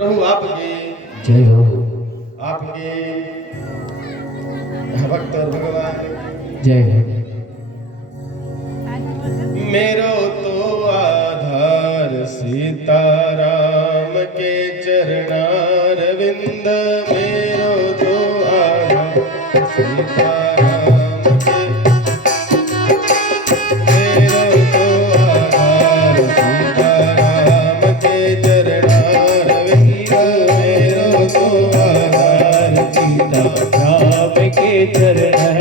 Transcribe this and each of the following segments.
प्रभु आपकी जय हो। आपके भक्त और भगवान जय हो। मेरो तो आधार सीताराम के चरणारविंद मेरो तो आधार सीताराम के मेरो तो आधार सीताराम के चरणारविंद मेरो तो आधार सीताराम के चरण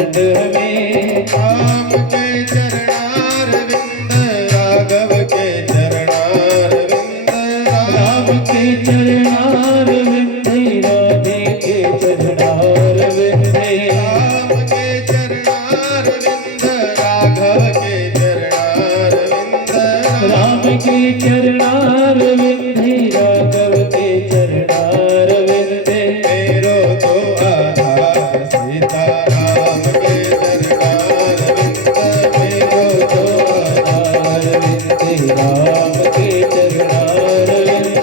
में राम के चरणारविंद राघव के चरणारविंद राम के चरणारविंद राधे के चरणारविंद राम के चरणारविंद राघव के चरणारविंद राम के चरणारविंद राघव के चरणारविंद मेरो तो आधार सीताराम के चरणारविंद मेरो तो चरणारविंद राम के चरणारविंद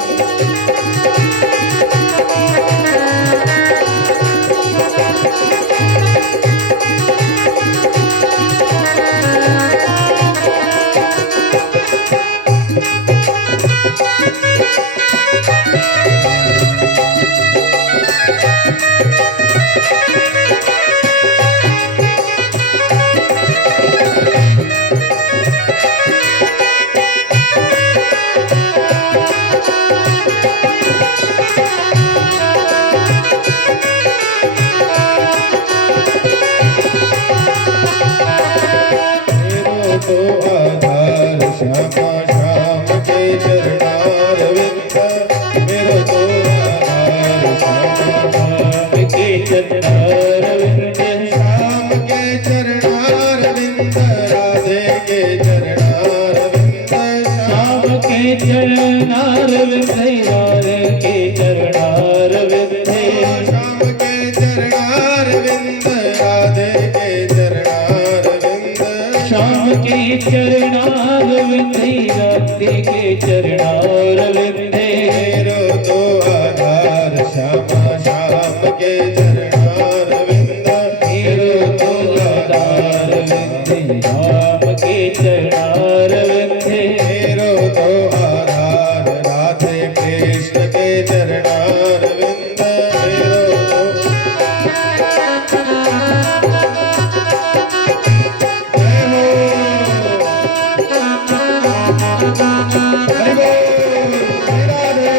मेरो तो आधार श्यामा श्याम के चरणारविंद मेरो तो आधार राम के चरणारविंद श्याम के चरणारविंद राधे के चरणारविंद श्याम के चरणारविंद राधे के चरणारविंद श्याम के चरणारविंद राधे के चरणारविंद श्याम के चरणारविंद राधे के चरणारविंद मेरो तो आधार श्यामा श्याम के चरणारविंद मेरो तो आधारविंद राम के चरणारविंद मेरो तो आधार राधे कृष्ण के चरणारविंद मेरो तो जय हो हरि बोल राधे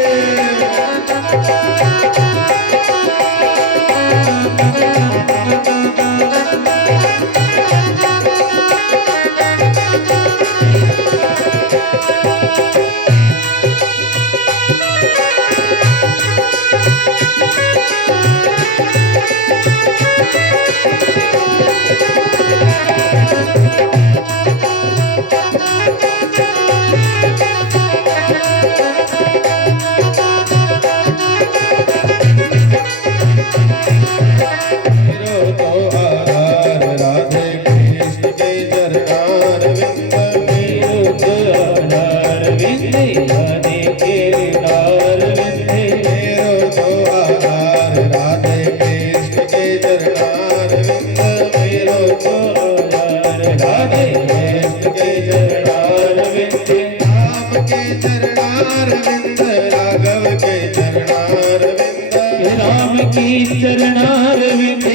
मेरो तो आधार राधे कृष्ण के चरणारविंद मेरो तो आधारविंद राधे के चरणारविंद मेरो तो आधार राधे कृष्ण के चरणारविंद मेरो तो आधार राधे कृष्ण के चरणारविंद राम के चरणारविंद राघव के चरणारविंद राम के चरणारविंद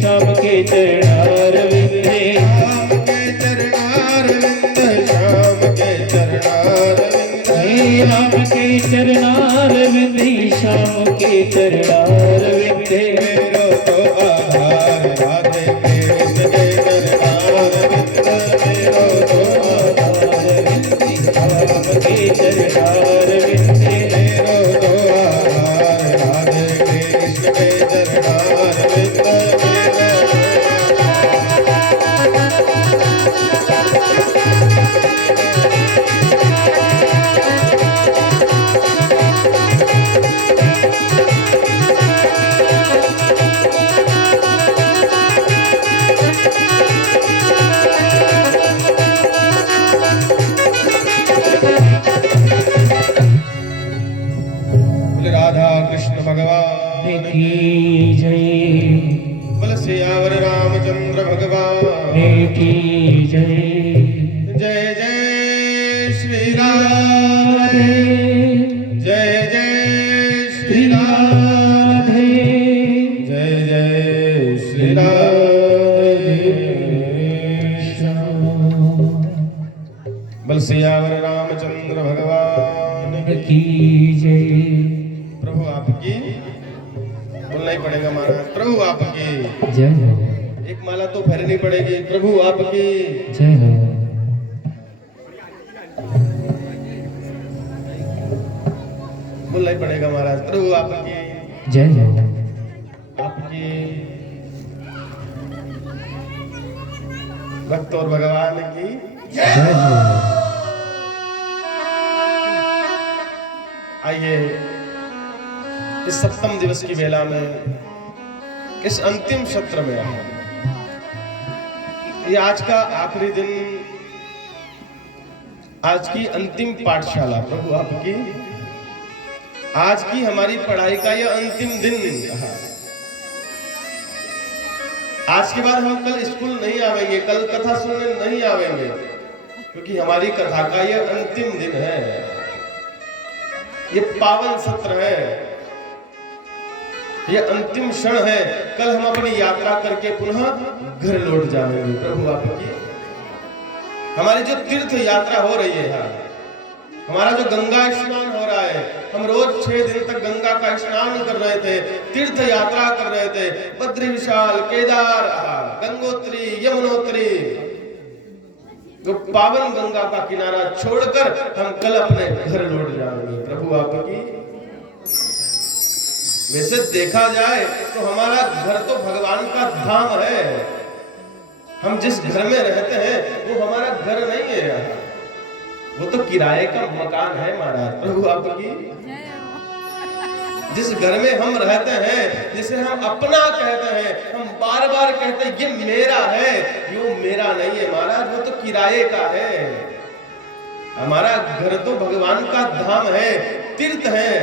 श्याम के चरणारविंद राम के चरणारविंद श्याम के चरणारविंद राम के चरणारविंद श्याम के चरणारविंद मेरो तो आधार राधे कृष्ण के चरणारविंद मेरो तो आधारविंद राम के चरणारविंद मेरो तो आधार राधे कृष्ण के चरणारविंद राधा कृष्ण भगवान की जय। बोल सियावर रामचंद्र भगवान की जय। जय जय श्री राधे जय जय श्री राधे जय जय श्री राधे बोल सियावर रामचंद्र भगवान की जय। प्रभु आपकी बोलना ही पड़ेगा महाराज प्रभु आपकी जय हो। एक माला तो फेरनी पड़ेगी प्रभु आपकी जय हो। बोलना ही पड़ेगा महाराज प्रभु आपकी जय हो। आपकी भक्त और भगवान की जय हो। आइए इस सप्तम दिवस की बेला में इस अंतिम सत्र में आए ये आज का आखिरी दिन आज की अंतिम पाठशाला प्रभु आपकी आज की हमारी पढ़ाई का यह अंतिम दिन रहा आज के बाद हम कल स्कूल नहीं आवेंगे कल कथा सुनने नहीं आवेंगे क्योंकि हमारी कथा का यह अंतिम दिन है ये पावन सत्र है ये अंतिम क्षण है कल हम अपनी यात्रा करके पुनः घर लौट जाएंगे प्रभु आपकी हमारी जो तीर्थ यात्रा हो रही है हमारा जो गंगा स्नान हो रहा है हम रोज 6 दिन तक गंगा का स्नान कर रहे थे तीर्थ यात्रा कर रहे थे बद्री विशाल केदार गंगोत्री यमुनोत्री जो पावन गंगा का किनारा छोड़कर हम कल अपने घर लौट जाएंगे प्रभु आपकी वैसे देखा जाए तो हमारा घर तो भगवान का धाम है हम जिस घर में रहते हैं वो हमारा घर नहीं है वो तो किराए का मकान है महाराज प्रभु आपकी जिस घर में हम रहते हैं जिसे हम अपना कहते हैं हम बार बार कहते हैं ये मेरा है ये मेरा नहीं है महाराज वो तो किराए का है हमारा घर तो भगवान का धाम है तीर्थ है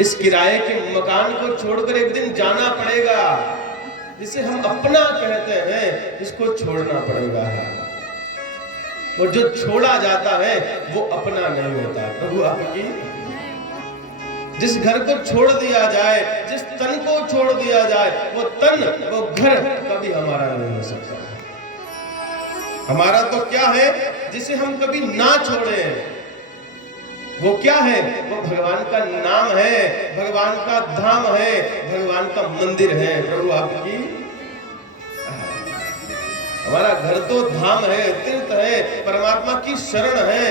इस किराए के मकान को छोड़कर एक दिन जाना पड़ेगा जिसे हम अपना कहते हैं इसको छोड़ना पड़ेगा और जो छोड़ा जाता है वो अपना नहीं होता प्रभु आपकी जिस घर को छोड़ दिया जाए जिस तन को छोड़ दिया जाए वो तन वो घर कभी हमारा नहीं हो सकता हमारा तो क्या है जिसे हम कभी ना छोड़े वो क्या है वो भगवान का नाम है भगवान का धाम है भगवान का मंदिर है प्रभु आपकी हमारा घर तो धाम है तीर्थ है परमात्मा की शरण है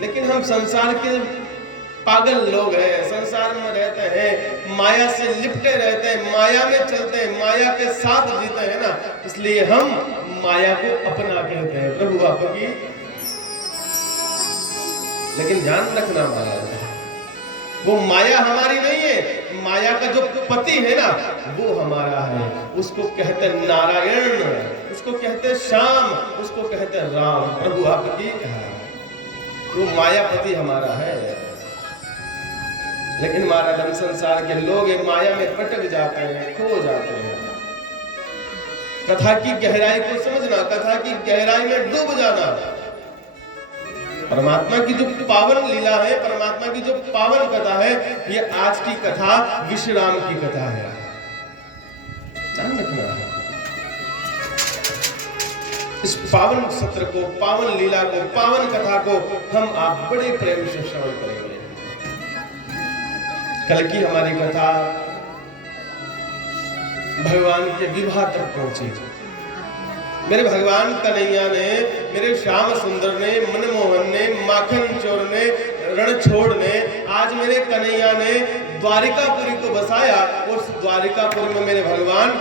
लेकिन हम संसार के पागल लोग हैं संसार में रहते हैं माया से लिपटे रहते हैं माया में चलते हैं माया के साथ जीते हैं ना इसलिए हम माया को अपना कहते हैं प्रभु आपकी लेकिन ध्यान रखना महाराज वो माया हमारी नहीं है माया का जो पति है ना वो हमारा है उसको कहते नारायण उसको कहते श्याम उसको कहते राम प्रभु आपकी वो मायापति हमारा है लेकिन महाराज हम संसार के लोग माया में भटक जाते हैं खो जाते हैं कथा की गहराई को समझना कथा की गहराई में डूब जाना परमात्मा की जो पावन लीला है परमात्मा की जो पावन कथा है ये आज की कथा विश्राम की कथा है ध्यान रखना इस पावन सत्र को पावन लीला को पावन कथा को हम आप बड़े प्रेम से श्रवण करेंगे कल की हमारी कथा भगवान के विवाह तक पहुंची मेरे भगवान कन्हैया ने मेरे श्याम सुंदर ने मनमोहन ने माखन चोर ने रणछोड़ ने आज मेरे कन्हैया ने द्वारिकापुरी को बसाया और उस द्वारिकापुरी में मेरे भगवान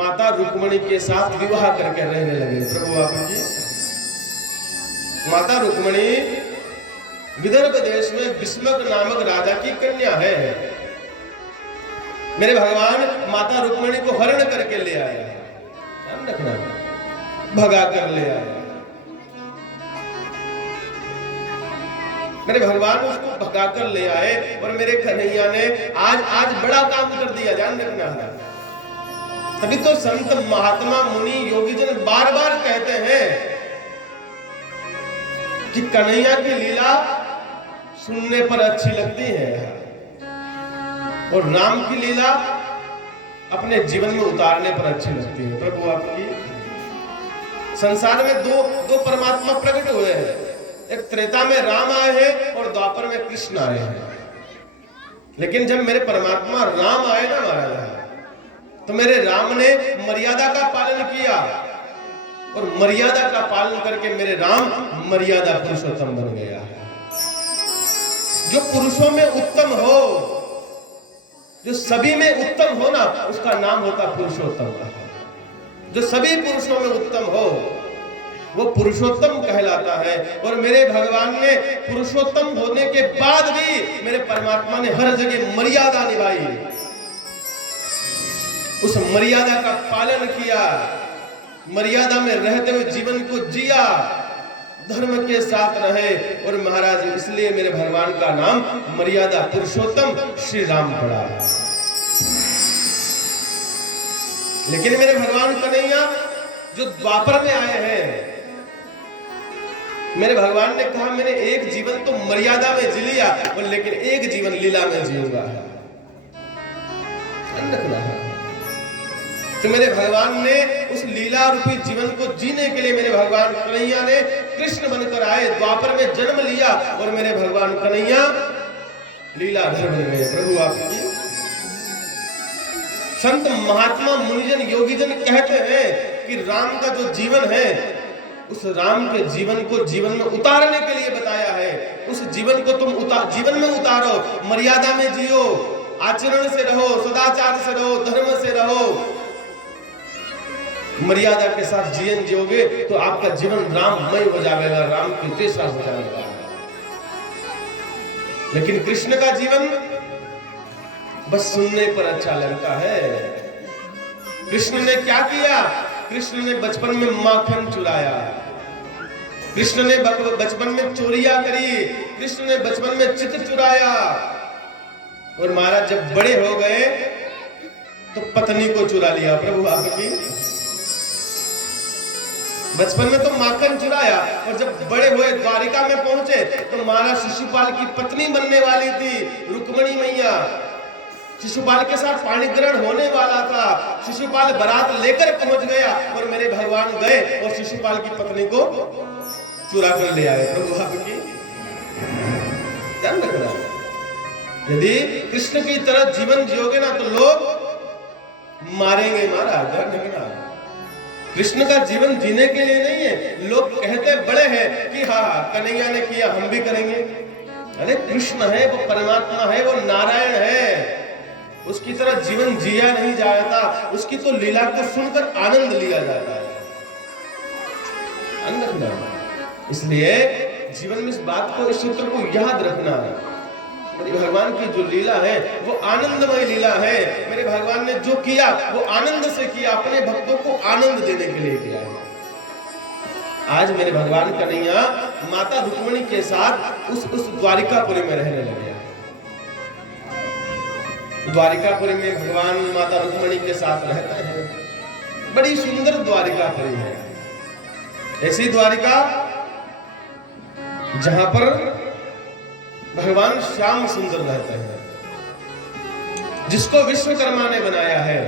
माता रुक्मणी के साथ विवाह करके रहने लगे प्रभु आप जी माता रुक्मणी विदर्भ देश में भीष्मक नामक राजा की कन्या है मेरे भगवान माता रुक्मणी को हरण करके ले आए ध्यान रखना भगा कर ले आए मेरे भगवान उसको भगाकर ले आए और मेरे कन्हैया ने आज बड़ा काम कर दिया, ध्यान रखना है। तभी तो संत महात्मा मुनि योगी जन बार बार कहते हैं कि कन्हैया की लीला सुनने पर अच्छी लगती है और राम की लीला अपने जीवन में उतारने पर अच्छी लगती है। प्रभु आपकी संसार में दो परमात्मा प्रकट हुए हैं, एक त्रेता में राम आए हैं और द्वापर में कृष्ण आए हैं। लेकिन जब मेरे परमात्मा राम आए ना महाराज, तो मेरे राम ने मर्यादा का पालन किया और मर्यादा का पालन करके मेरे राम मर्यादा पुरुषोत्तम बन गया। जो पुरुषों में उत्तम हो, जो सभी में उत्तम हो ना, उसका नाम होता पुरुषोत्तम। जो सभी पुरुषों में उत्तम हो वो पुरुषोत्तम कहलाता है। और मेरे भगवान ने पुरुषोत्तम होने के बाद भी मेरे परमात्मा ने हर जगह मर्यादा निभाई, उस मर्यादा का पालन किया, मर्यादा में रहते हुए जीवन को जिया, धर्म के साथ रहे। और महाराज इसलिए मेरे भगवान का नाम मर्यादा पुरुषोत्तम श्री राम पड़ा। लेकिन मेरे भगवान कन्हैया जो द्वापर में आए हैं, मेरे भगवान ने कहा मैंने एक जीवन तो मर्यादा में जी लिया और लेकिन एक जीवन लीला में जीऊंगा। तो मेरे भगवान ने उस लीला रूपी जीवन को जीने के लिए मेरे भगवान कन्हैया ने कृष्ण बनकर आए, द्वापर में जन्म लिया और मेरे भगवान कन्हैया लीलाधर बन गए। प्रभु आपकी संत महात्मा मुनिजन योगीजन कहते हैं कि राम का जो जीवन है, उस राम के जीवन को जीवन में उतारने के लिए बताया है। उस जीवन को तुम जीवन में उतारो, मर्यादा में जियो, आचरण से रहो, सदाचार से रहो, धर्म से रहो। मर्यादा के साथ जीवन जियोगे तो आपका जीवन राममय हो जाएगा, राम के जैसा हो जाएगा। लेकिन कृष्ण का जीवन बस सुनने पर अच्छा लगता है। कृष्ण ने क्या किया? कृष्ण ने बचपन में माखन चुराया, कृष्ण ने बचपन में चोरियां करी, कृष्ण ने बचपन में चित्र चुराया। और महाराज जब बड़े हो गए तो पत्नी को चुरा लिया। प्रभु आपकी बचपन में तो माखन चुराया और जब बड़े हुए द्वारिका में पहुंचे तो महाराज शिशुपाल की पत्नी बनने वाली थी रुक्मणी मैया। शिशुपाल के साथ पाणी ग्रहण होने वाला था। शिशुपाल बारात लेकर पहुंच गया और मेरे भगवान गए और शिशुपाल की पत्नी को चुरा कर ले आए। प्रभु आपकी ध्यान रखना, यदि कृष्ण की तरह जीवन जियोगे ना तो लोग मारेंगे। महाराज ध्यान रखना, कृष्ण का जीवन जीने के लिए नहीं है। लोग कहते बड़े हैं कि हाँ कन्हैया ने किया हम भी करेंगे। अरे कृष्ण है, वो परमात्मा है, वो नारायण है, उसकी तरह जीवन जिया नहीं जाता। उसकी तो लीला को सुनकर आनंद लिया जाता है। इसलिए जीवन में इस बात को, इस सूत्र को याद रखना है। मेरे भगवान की जो लीला है वो आनंदमय लीला है। मेरे भगवान ने जो किया वो आनंद से किया, अपने भक्तों को आनंद देने के लिए किया है। आज मेरे भगवान कन्हैया माता रुक्मिणी के साथ उस द्वारिकापुरी में रहने लगे। द्वारिकापुरी में भगवान माता रुक्मिणी के साथ रहते हैं। बड़ी सुंदर द्वारिकापुरी है, ऐसी द्वारिका जहां पर भगवान श्याम सुंदर रहते हैं, जिसको विश्वकर्मा ने बनाया है।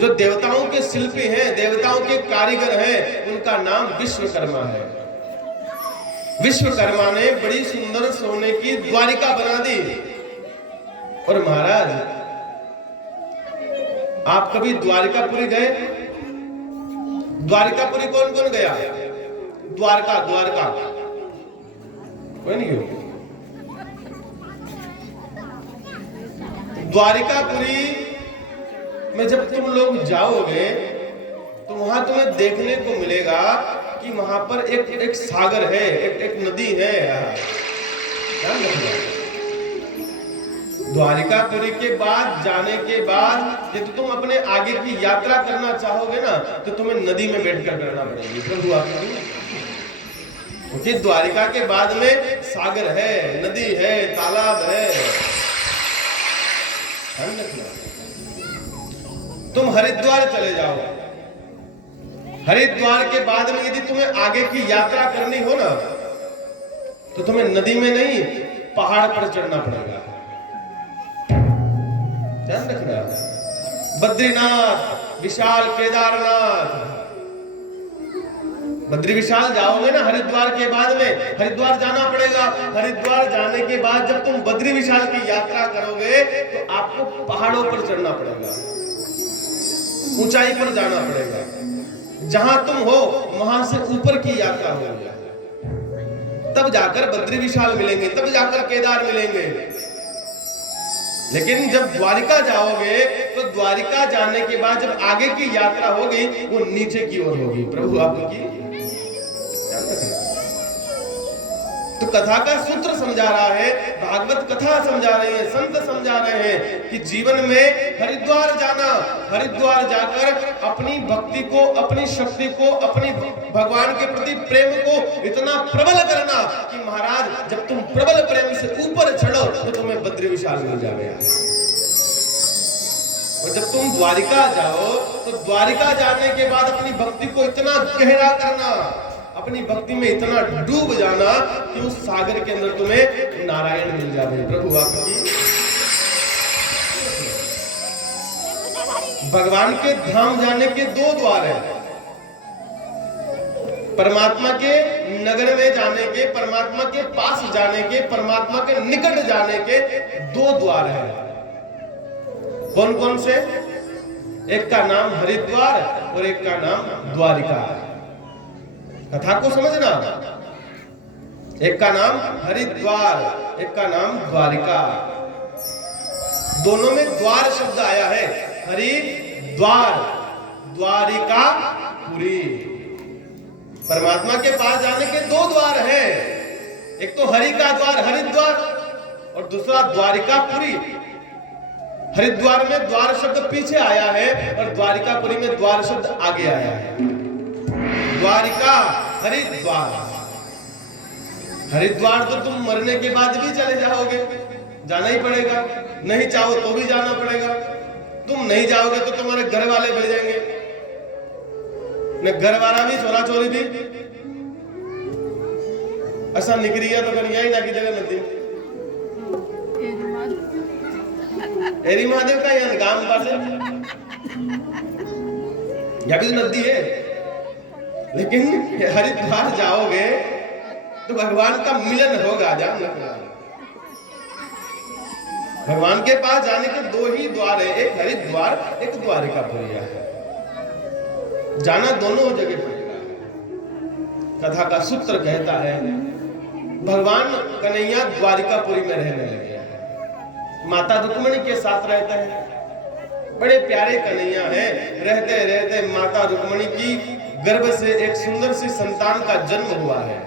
जो देवताओं के शिल्पी हैं, देवताओं के कारीगर हैं, उनका नाम विश्वकर्मा है। विश्वकर्मा ने बड़ी सुंदर सोने की द्वारिका बना दी। और महाराज आप कभी द्वारिकापुरी गए? द्वारिकापुरी कौन कौन गया? द्वारका कोई नहीं गया? द्वारिकापुरी में जब तुम लोग जाओगे तो वहां तुम्हें देखने को मिलेगा कि वहां पर एक सागर है, एक नदी है। द्वारिकापुरी के बाद जाने के बाद यदि तुम अपने आगे की यात्रा करना चाहोगे ना तो तुम्हें नदी में बैठकर करना पड़ेगी। प्रभु आपकी क्योंकि द्वारिका के बाद में सागर है, नदी है, तालाब है। ध्यान रखना। तुम हरिद्वार चले जाओ, हरिद्वार के बाद में यदि तुम्हें आगे की यात्रा करनी हो ना, तो तुम्हें नदी में नहीं पहाड़ पर चढ़ना पड़ेगा। ध्यान रखना। बद्रीनाथ, विशाल, केदारनाथ, बद्री विशाल जाओगे ना हरिद्वार के बाद में, हरिद्वार जाना पड़ेगा। हरिद्वार जाने के बाद जब तुम बद्री विशाल की यात्रा करोगे तो आपको पहाड़ों पर चढ़ना पड़ेगा, ऊंचाई पर जाना पड़ेगा। जहां तुम हो वहां से ऊपर की यात्रा होगी, तब जाकर बद्री विशाल मिलेंगे, तब जाकर केदार मिलेंगे। लेकिन जब द्वारिका जाओगे तो द्वारिका जाने के बाद जब आगे की यात्रा होगी वो नीचे की ओर होगी। प्रभु आपकी तो कथा का सूत्र समझा रहा है, भागवत कथा समझा रही है, संत समझा रहे हैं कि जीवन में हरिद्वार जाना, हरिद्वार जाकर अपनी भक्ति को, अपनी शक्ति को, अपनी भगवान के प्रति प्रेम को इतना प्रबल करना कि महाराज जब तुम प्रबल प्रेम से ऊपर चढ़ो तो तुम्हें बद्री विशाल मिल जाएगा। और जब तुम द्वारिका जाओ तो द्वारिका जाने के बाद अपनी भक्ति को इतना गहरा करना, अपनी भक्ति में इतना डूब जाना कि उस सागर के अंदर तुम्हें नारायण मिल जाए। प्रभु आपकी भगवान के धाम जाने के दो द्वार हैं। परमात्मा के नगर में जाने के, परमात्मा के पास जाने के, परमात्मा के निकट जाने के दो द्वार हैं। कौन कौन से? एक का नाम हरिद्वार और एक का नाम द्वारिका। कथा को समझना, एक का नाम हरिद्वार, एक का नाम द्वारिका। दोनों में द्वार शब्द आया है, हरिद्वार, द्वारिका पुरी। परमात्मा के पास जाने के दो द्वार हैं, एक तो हरि का द्वार हरिद्वार और दूसरा द्वारिका पुरी। हरिद्वार में द्वार शब्द पीछे आया है और द्वारिकापुरी में द्वार शब्द आगे आया है। द्वारिका, हरिद्वार। हरिद्वार तो तुम मरने के बाद भी चले जाओगे, जाना ही पड़ेगा, नहीं चाहो तो भी जाना पड़ेगा। तुम नहीं जाओगे तो तुम्हारे घर वाले भेजेंगे, घर वाला भी, छोरा छोरी भी। ऐसा निकरिया तो करिया ही ना की जगह नदी एरी महादेव का यहाँ गांव पास है, यहाँ भी नदी है। लेकिन हरिद्वार जाओगे तो भगवान का मिलन होगा। जान रखना, भगवान के पास जाने के दो ही द्वार है, एक हरिद्वार, एक द्वारिकापुरी है। जाना दोनों जगह पड़ेगा। कथा का सूत्र कहता है भगवान कन्हैया द्वारिकापुरी में रहने लगे, माता रुक्मणी के साथ रहते हैं। बड़े प्यारे कन्हैया हैं। रहते रहते माता रुक्मणी की गर्भ से एक सुंदर सी संतान का जन्म हुआ है।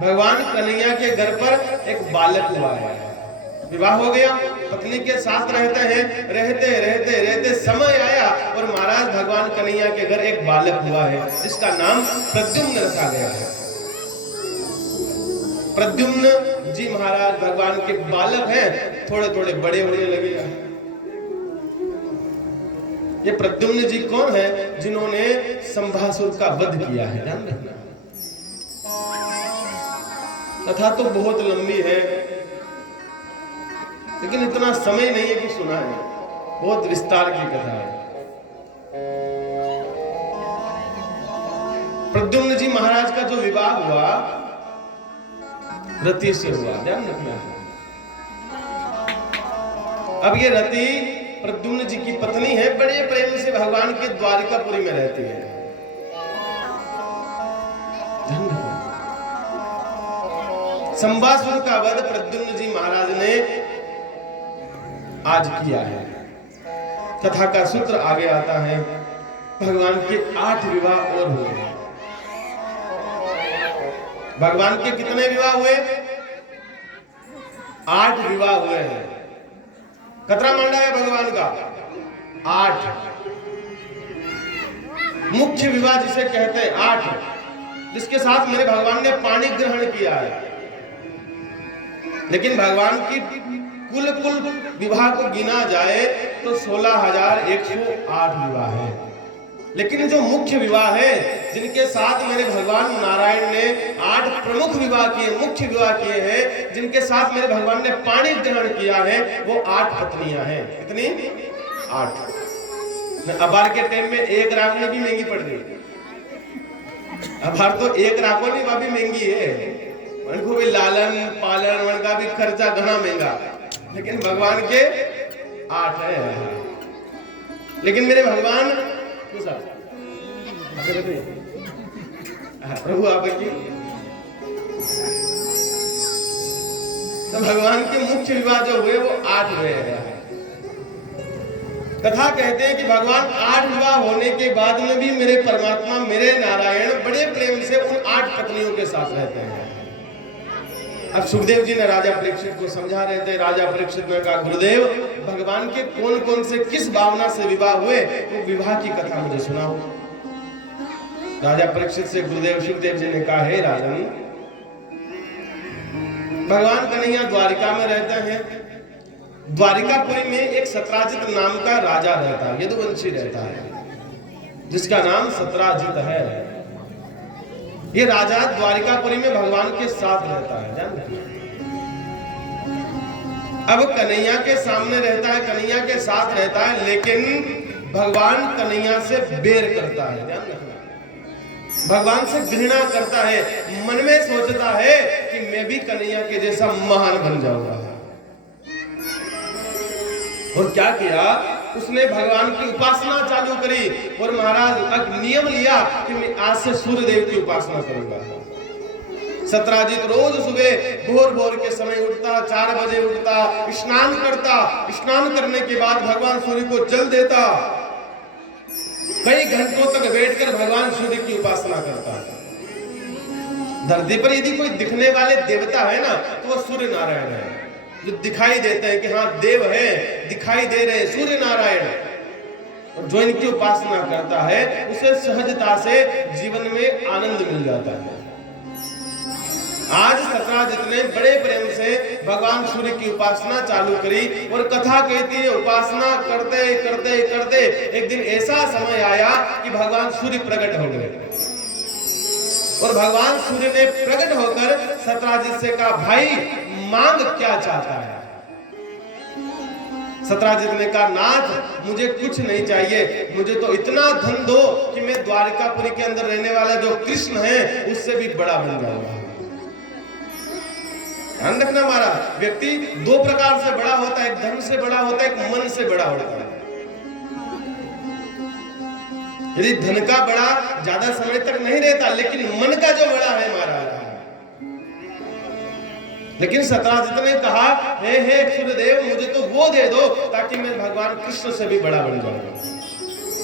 भगवान कन्हैया के घर पर एक बालक हुआ है, विवाह हो गया, पत्नी के साथ रहते हैं। रहते रहते रहते समय आया और महाराज भगवान कन्हैया के घर एक बालक हुआ है जिसका नाम प्रद्युम्न रखा गया है। प्रद्युम्न जी महाराज भगवान के बालक हैं, थोड़े थोड़े बड़े होने लगे। ये प्रद्युम्न जी कौन है? जिन्होंने संभासुर का वध किया है। ध्यान रखना, कथा तो बहुत लंबी है लेकिन इतना समय नहीं है कि सुना है, बहुत विस्तार की कथा है। प्रद्युम्न जी महाराज का जो विवाह हुआ रति से हुआ। ध्यान रखना है। अब ये रति प्रद्युम्न जी की पत्नी है, बड़े प्रेम से भगवान के द्वारिकापुरी में रहती है। संभासुर का वध प्रद्युम्न जी महाराज ने आज किया है। कथा का सूत्र आगे आता है। भगवान के 8 विवाह और हुए हैं। भगवान के कितने विवाह हुए? 8 विवाह हुए हैं। कतरा मांडा है भगवान का? 8। मुख्य विवाह जिसे कहते हैं 8। जिसके साथ मेरे भगवान ने पाणी ग्रहण किया है। लेकिन भगवान की कुल विवाह को गिना जाए तो 16,108 विवाह है। लेकिन जो मुख्य विवाह है, जिनके साथ मेरे भगवान नारायण ने 8 प्रमुख विवाह किए, मुख्य विवाह किए हैं, जिनके साथ मेरे भगवान ने पाणी ग्रहण किया है, वो 8 पत्नियां हैं। कितनी? 8। अबार के टाइम में एक रागनी भी महंगी पड़ गई। अबार तो एक रागो नहीं, वह भी महंगी है। उनको भी लालन पालन, उनका भी खर्चा घना महंगा। लेकिन भगवान के 8 है। लेकिन मेरे भगवान प्रभु आपकी तो भगवान के मुख्य विवाह जो हुए वो 8 हुए हैं। कथा कहते हैं कि भगवान 8 विवाह होने के बाद में भी मेरे परमात्मा, मेरे नारायण बड़े प्रेम से उन 8 पत्नियों के साथ रहते हैं। अब सुखदेव जी ने राजा परीक्षित को समझा रहे थे। राजा परीक्षित ने कहा, गुरुदेव भगवान के कौन कौन से किस भावना से विवाह हुए, वो विवाह की कथा मुझे सुनाओ। राजा परीक्षित से गुरुदेव सुखदेव जी ने कहा, हे राजन, भगवान कन्हैया द्वारिका में रहते हैं। द्वारिकापुरी में एक सत्राजित नाम का राजा रहता है, यदुवंशी रहता है, जिसका नाम सत्राजित है। ये राजा द्वारिकापुरी में भगवान के साथ रहता है, जानते हैं। अब कन्हैया के सामने रहता है, कन्हैया के साथ रहता है, लेकिन भगवान कन्हैया से बैर करता है, ध्यान रखना। भगवान से घृणा करता है, मन में सोचता है कि मैं भी कन्हैया के जैसा महान बन जाऊंगा। और क्या किया उसने? भगवान की उपासना चालू करी। और महाराज अब नियम लिया कि मैं आज से सूर्य देव की उपासना करूंगा। सत्राजित रोज सुबह भोर के समय उठता, 4 बजे उठता, स्नान करता, स्नान करने के बाद भगवान सूर्य को जल देता, कई घंटों तक बैठकर भगवान सूर्य की उपासना करता। धरती पर यदि कोई दिखने वाले देवता है ना, तो वो सूर्य नारायण है। जो दिखाई देते हैं कि हाँ देव है, दिखाई दे रहे हैं, सूर्य नारायण। और जो इनकी उपासना करता है उसे सहजता से जीवन में आनंद मिल जाता है। आज सत्राजित ने बड़े प्रेम से भगवान सूर्य की उपासना चालू करी। और कथा कहती है, उपासना करते करते करते एक दिन ऐसा समय आया कि भगवान सूर्य प्रकट हो गए। और भगवान सूर्य ने प्रकट होकर सत्राजित से कहा, भाई मांग क्या चाहता है? सत्राजित ने कहा, नाथ मुझे कुछ नहीं चाहिए, मुझे तो इतना धन दो कि मैं द्वारिकापुरी के अंदर रहने वाला जो कृष्ण है उससे भी बड़ा बन जाऊंगा। ध्यान रखना, हमारा व्यक्ति 2 प्रकार से बड़ा होता है, एक धन से बड़ा होता है, एक मन से बड़ा होता है। यदि धन का बड़ा ज्यादा समय तक नहीं रहता, लेकिन मन का जो बड़ा है महाराज। लेकिन सत्राजित ने कहा, हे सूर्यदेव मुझे तो वो दे दो ताकि मैं भगवान कृष्ण से भी बड़ा बन जाऊंगा।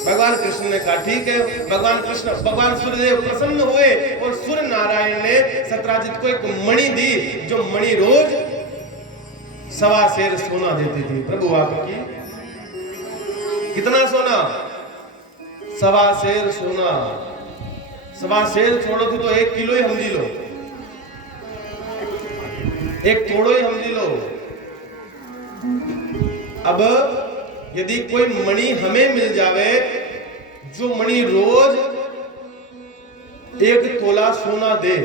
भगवान कृष्ण ने कहा, ठीक है। भगवान सूर्यदेव प्रसन्न हुए और सूर्य नारायण ने सत्राजित को एक मणि दी, जो मणि रोज 1.25 सेर सोना देती थी। प्रभु आपकी कितना सोना? 1.25 सेर सोना। 1.25 सेर छोड़ो तो 1 किलो ही समझी लो, 1 तोड़ो ही समझी लो। अब यदि कोई मणि हमें मिल जावे, जो मणि रोज 1 तोला सोना दे,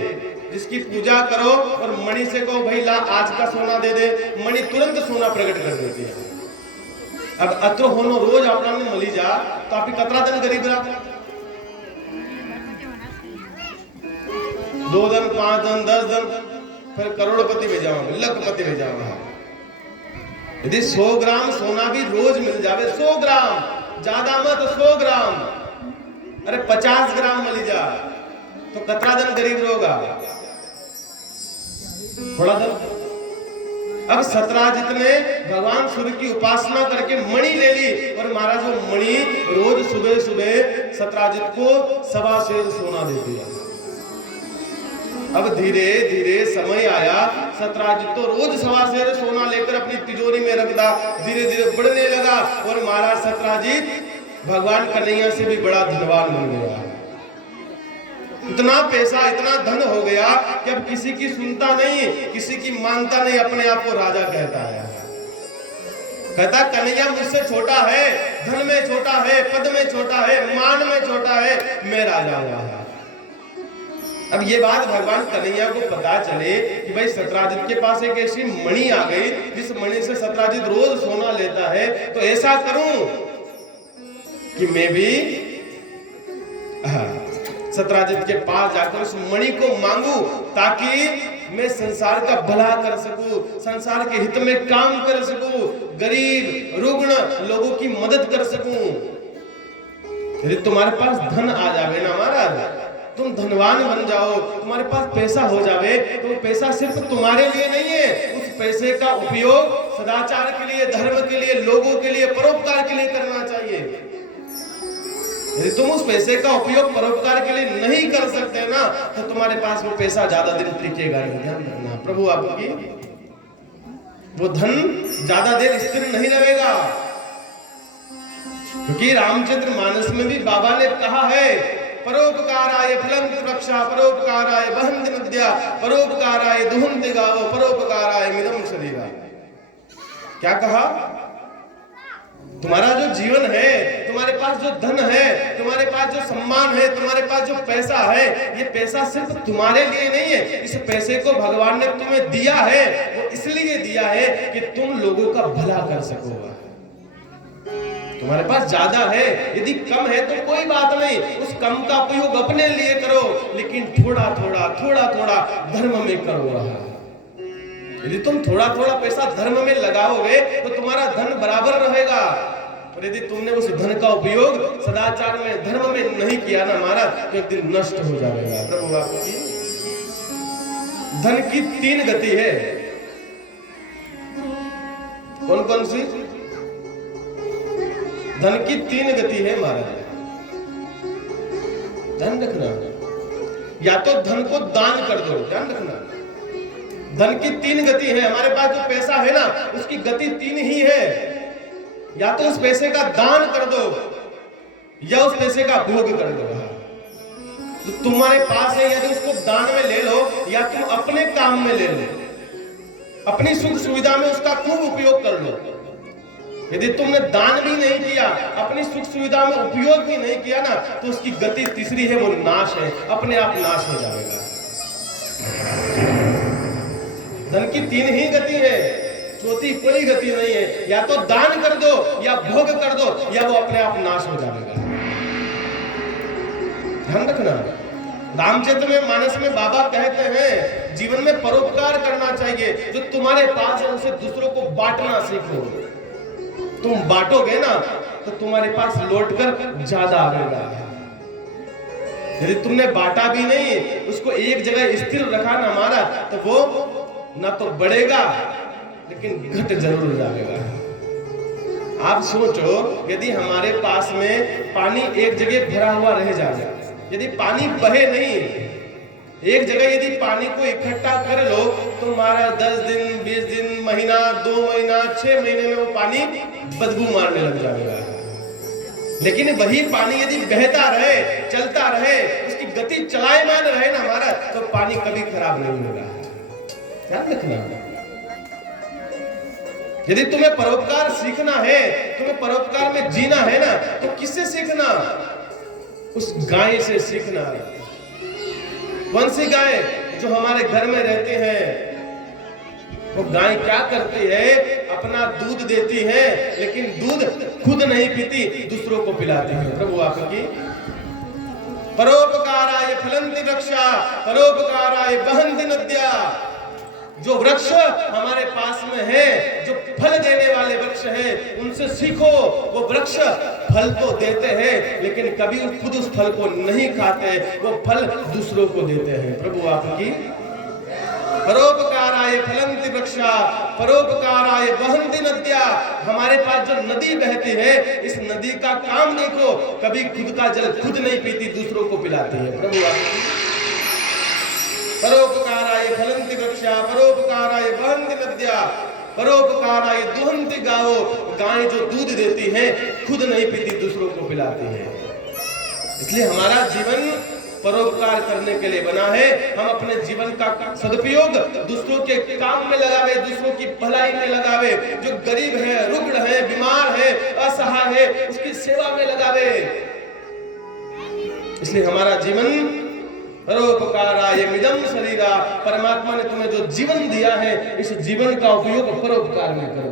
जिसकी पूजा करो और मणि से कहो भाई ला आज का सोना दे दे, मणि तुरंत सोना प्रकट कर देती है। अब अतो होनो रोज अपना ने मली जा तो आप कतरा दिन गरीब रहा, 2 दिन 5 दिन 10 दिन फिर करोड़पति में जाओगे, लखपति में जाओगे। यदि 100 ग्राम सोना भी रोज मिल जावे, 100 ग्राम, ज्यादा मत 100 ग्राम, अरे 50 ग्राम मिल जा तो कतरा दिन गरीब रहोगा? थोड़ा दिन। अब सत्राजित ने भगवान सूर्य की उपासना करके मणि ले ली। और महाराज वो मणि रोज सुबह सुबह सत्राजित को 1.25 सेर सोना दे दिया। अब धीरे धीरे समय आया, सत्राजित तो रोज 1.25 सेर सोना लेकर अपनी तिजोरी में रखता, धीरे धीरे बढ़ने लगा। और महाराज सत्राजित भगवान कन्हैया से भी बड़ा धनवान बन गया। इतना पैसा, इतना धन हो गया कि अब किसी की सुनता नहीं, किसी की मानता नहीं, अपने आप को राजा कहता है। कहता कन्हैया मुझसे छोटा है, धन में छोटा है, पद में छोटा है, मान में छोटा है, मैं राजा हुआ। अब ये बात भगवान कन्हैया को पता चले कि भाई सत्राजित के पास एक ऐसी मणि आ गई जिस मणि से सत्राजित रोज सोना लेता है, तो ऐसा करूं कि मैं भी सत्राजित के पास जाकर उस मणि को मांगू, ताकि मैं संसार का भला कर सकूं, संसार के हित में काम कर सकूं, गरीब रुग्ण लोगों की मदद कर सकूं। यदि तुम्हारे पास धन आ जावे ना महाराज, तुम धनवान बन जाओ, तुम्हारे पास पैसा हो जावे, तो वो पैसा सिर्फ तुम्हारे लिए नहीं है, उस पैसे का उपयोग सदाचार के लिए, धर्म के लिए, लोगों के लिए, परोपकार के लिए करना चाहिए। यदि तुम उस पैसे का उपयोग परोपकार के लिए नहीं कर सकते ना, तो तुम्हारे पास वो पैसा ज्यादा दिन टिकेगा नहीं। ध्यान रखना, प्रभु आपकी वो धन ज्यादा देर स्थिर नहीं रहेगा। क्योंकि रामचंद्र मानस में भी बाबा ने कहा है, परोपकाराय फलंत वृक्षा, परोपकाराय वहन्ति नद्या, परोपकाराय दुहन्ति गावो, परोपकाराय मिदं शरीरा। क्या कहा? तुम्हारा जो जीवन है, तुम्हारे पास जो धन है, तुम्हारे पास जो सम्मान है, तुम्हारे पास जो पैसा है, ये पैसा सिर्फ तुम्हारे लिए नहीं है। इस पैसे को भगवान ने तुम्हें दिया है, वो इसलिए दिया है कि तुम लोगों का भला कर सको। तुम्हारे पास ज्यादा है, यदि कम है तो कोई बात नहीं, उस कम का उपयोग अपने लिए करो, लेकिन थोड़ा थोड़ा थोड़ा थोड़ा धर्म में करो। यदि तुम थोड़ा थोड़ा पैसा धर्म में लगाओगे तो तुम्हारा धन बराबर रहेगा। और यदि तुमने उस धन का उपयोग सदाचार में, धर्म में नहीं किया ना महाराज, तो एक दिन नष्ट हो जाएगा। प्रभु आपकी धन की 3 गति है। कौन कौन सी? धन की 3 गति है महाराज, ध्यान रखना। या तो धन को दान कर दो, ध्यान रखना। धन की 3 गति है। हमारे पास जो पैसा है ना, उसकी गति 3 ही है। या तो उस पैसे का दान कर दो, या उस पैसे का भोग कर दो। तो तुम्हारे पास है, यदि उसको दान में ले लो, या तुम अपने काम में ले लो, अपनी सुख सुविधा में उसका खूब उपयोग कर लो। यदि तुमने दान भी नहीं किया, अपनी सुख सुविधा में उपयोग भी नहीं किया ना, तो उसकी गति तीसरी है, वो नाश है, अपने आप नाश हो जाएगा। धन की 3 ही गति है, चौथी कोई गति नहीं है। या तो दान कर दो, या भोग कर दो, या वो अपने आप नाश हो जाएगा। ध्यान रखना। रामचंद्र में मानस में बाबा कहते हैं, जीवन में परोपकार करना चाहिए। जो तुम्हारे पास है उसे दूसरों को बांटना सीखो। तुम बांटोगे ना, तो तुम्हारे पास लौटकर ज्यादा आएगा। यदि तुमने बांटा भी नहीं, उसको एक जगह स्थिर रखा ना हमारा, तो वो ना तो बढ़ेगा, लेकिन घट जरूर जाएगा। आप सोचो, यदि हमारे पास में पानी एक जगह भरा हुआ रह जाए, यदि पानी बहे नहीं, एक जगह यदि पानी को इकट्ठा कर लो, तो हमारा 10 दिन, 20 दिन, महीना, 2 महीना, 6 महीने में वो पानी बदबू मारने लग जाएगा। लेकिन वही पानी यदि बहता रहे, चलता रहे, उसकी गति चलायमान रहे ना हमारा, तो पानी कभी खराब नहीं होगा। ध्यान रखना। यदि तुम्हें परोपकार सीखना है, तुम्हें परोपकार में जीना है ना, तो किससे सीखना? उस गाय से सीखना। कौन सी गाय? जो हमारे घर में रहते हैं। वो गाय क्या करती है? अपना दूध देती है, लेकिन दूध खुद नहीं पीती, दूसरों को पिलाती है। प्रभु आपकी परोपकाराय फलन्ति वृक्षा, परोपकाराय वहन्ति नद्या। जो वृक्ष हमारे पास में है, जो फल देने वाले वृक्ष है, उनसे सीखो। वो वृक्ष फल तो देते हैं, लेकिन कभी खुद उस फल को नहीं खाते, वो फल दूसरों को देते हैं। प्रभु आपकी परोपकाराय फलन्ति वृक्षा, परोपकाराय वहन्ति नद्या। हमारे पास जो नदी बहती है, इस नदी का काम देखो, कभी खुद का जल खुद नहीं पीती, दूसरों को पिलाती है। प्रभु आपकी परोपकाराय फलन्ति वृक्षा, परोपकाराय वहन्ति नद्या, परोपकाराय दुहन्ति गावो। गाय जो दूध देती है, खुद नहीं पीती, दूसरों को पिलाती है। इसलिए हमारा जीवन परोपकार करने के लिए बना है। हम अपने जीवन का सदुपयोग दूसरों के काम में लगावे, दूसरों की भलाई में लगावे। जो गरीब है, रुग्ण है, बीमार है, असहाय है, उसकी सेवा में लगावे। इसलिए हमारा जीवन परोपकारायमिदं शरीरा, परमात्मा ने तुम्हें जो जीवन दिया है, इस जीवन का उपयोग परोपकार में करो।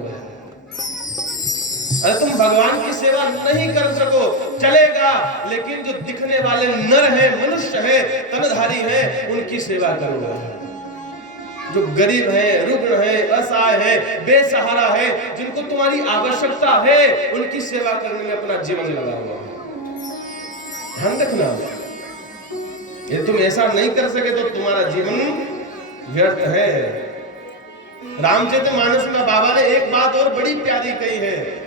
अरे तुम भगवान की सेवा नहीं कर सको चलेगा, लेकिन जो दिखने वाले नर है, मनुष्य है, तनधारी है, उनकी सेवा करो। जो गरीब है, रुग्ण है, असहाय है, बेसहारा है, जिनको तुम्हारी आवश्यकता है, उनकी सेवा करने में अपना जीवन लगा हुआ है। ध्यान रखना, यदि तुम ऐसा नहीं कर सके तो तुम्हारा जीवन व्यर्थ है। रामचरितमानस में बाबा ने एक बात और बड़ी प्यारी कही है,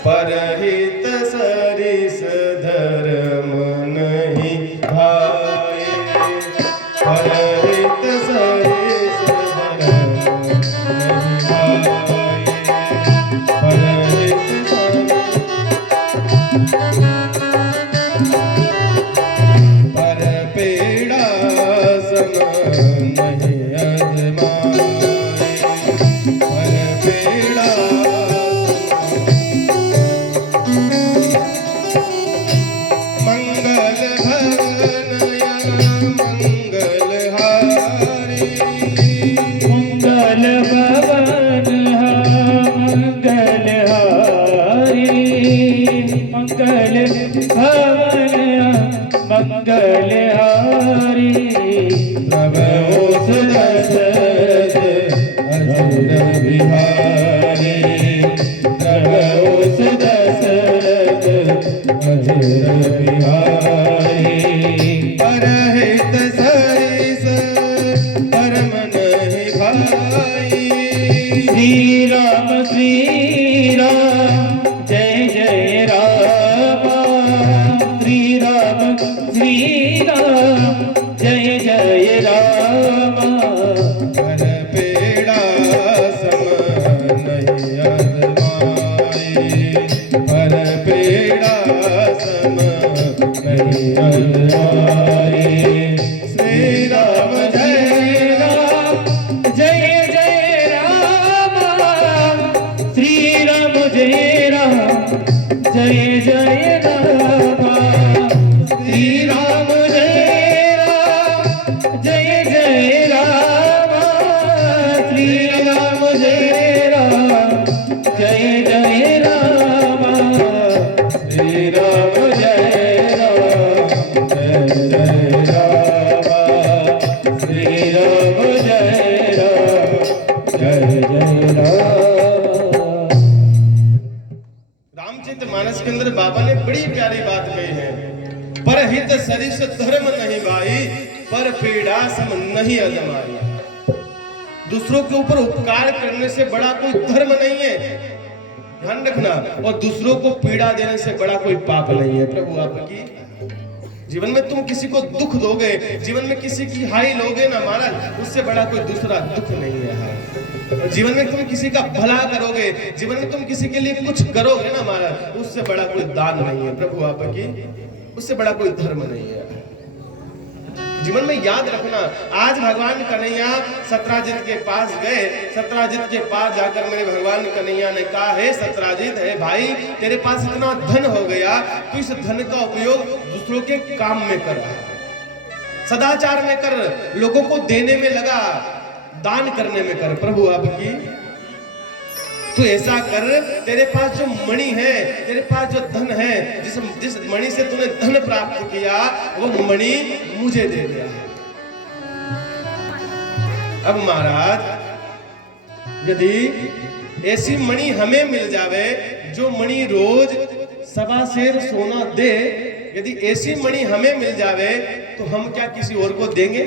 परहित सरिस धर्म नहीं भाई, परहित सरिस धर्म नहीं भाई, परहित पर पेड़ा सम नहीं अजमाए, पर पेड़ा मंगलहारी प्रभु सुदशरथ अजर बिहारी, प्रभु सुदशरथ अजर बिहारी। परहित सरिस धर्म नहीं भाई, श्री राम जय जय राम, श्री राम जय जय राम। पर पेड़ा सम नहीं अजमाए, पर पेड़ा सम नहीं अजमाए। श्री राम जय राम, जय जय राम, श्री राम जय राम, जय जय राम, श्री राम जय राम, जय जय राम, श्री राम जय राम, जय जय राम, श्री राम जय राम, जय जय राम, श्री राम जय राम, जय जय राम। रामचरितमानस के अंदर बाबा ने बड़ी प्यारी बात कही है, परहित सरिस धर्म नहीं भाई, पर पीड़ा सम नहीं अजमाई। दूसरों के ऊपर उपकार करने से बड़ा कोई धर्म नहीं है, ध्यान रखना, और दूसरों को पीड़ा देने से बड़ा कोई पाप नहीं है। प्रभु आपकी जीवन में तुम किसी को दुख दोगे, जीवन में किसी की हाई लोगे ना महाराज, उससे बड़ा कोई दूसरा दुख नहीं है। जीवन में तुम किसी का भला करोगे, जीवन में तुम किसी के लिए कुछ करोगे ना महाराज, उससे बड़ा कोई दान नहीं है। प्रभु आपकी उससे बड़ा कोई धर्म नहीं है। जीवन में याद रखना, आज भगवान कन्हैया सत्राजित के पास गए, सत्राजित के पास जाकर मेरे भगवान कन्हैया ने कहा, हे सत्राजित, है भाई, तेरे पास इतना धन हो गया, तो इस धन का उपयोग दूसरों के काम में कर, सदाचार में कर, लोगों को देने में लगा, दान करने में कर। प्रभु आपकी तू ऐसा कर, तेरे पास जो मणि है, तेरे पास जो धन है, जिस मणि से तूने धन प्राप्त किया, वो मणि मुझे दे दिया। अब महाराज, यदि ऐसी मणि हमें मिल जावे जो मणि रोज 1.25 सेर सोना दे, यदि ऐसी मणि हमें मिल जावे तो हम क्या किसी और को देंगे?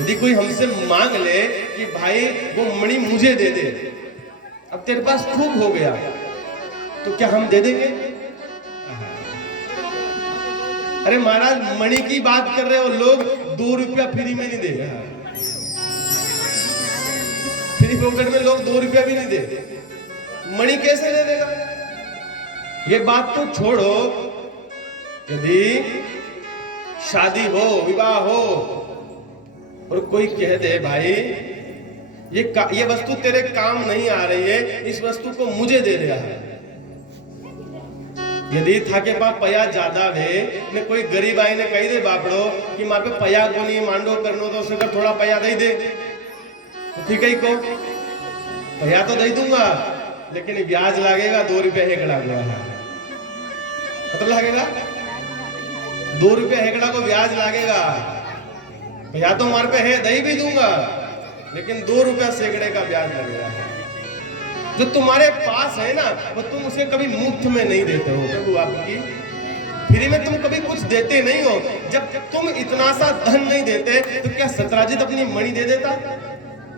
यदि कोई हमसे मांग ले कि भाई वो मणि मुझे दे दे, अब तेरे पास खूब हो गया, तो क्या हम दे देंगे? अरे महाराज, मणि की बात कर रहे हो, लोग 2 रुपया फ्री में नहीं देगा, फ्री पॉकेट में लोग 2 रुपया भी नहीं दे, मणि कैसे दे देगा? ये बात तो छोड़ो, यदि शादी हो, विवाह हो, और कोई कह दे भाई ये वस्तु तेरे काम नहीं आ रही है, इस वस्तु को मुझे दे दिया है। यदि थाके पास पया ज्यादा है ने कोई गरीब आई ने कही दे बापड़ो कि मारे पे पया को नहीं मांडो करनो तो उसे थोड़ा पया दे दे, तो ठीक है को पया तो दे दूंगा, लेकिन ब्याज लगेगा 2 रुपए हेकड़ा को। मतलब लगेगा 2 रुपए हेकड़ा को ब्याज लगेगा। पया तो मार पे है दही भी दूंगा, लेकिन 2 रुपया सैकड़े का ब्याज लगेगा। जो तुम्हारे पास है ना वो तुम उसे कभी मुफ्त में नहीं देते हो। प्रभु आपकी फ्री में तुम कभी कुछ देते नहीं हो। जब तुम इतना सा धन नहीं देते तो क्या सतराजित अपनी मणि दे देता?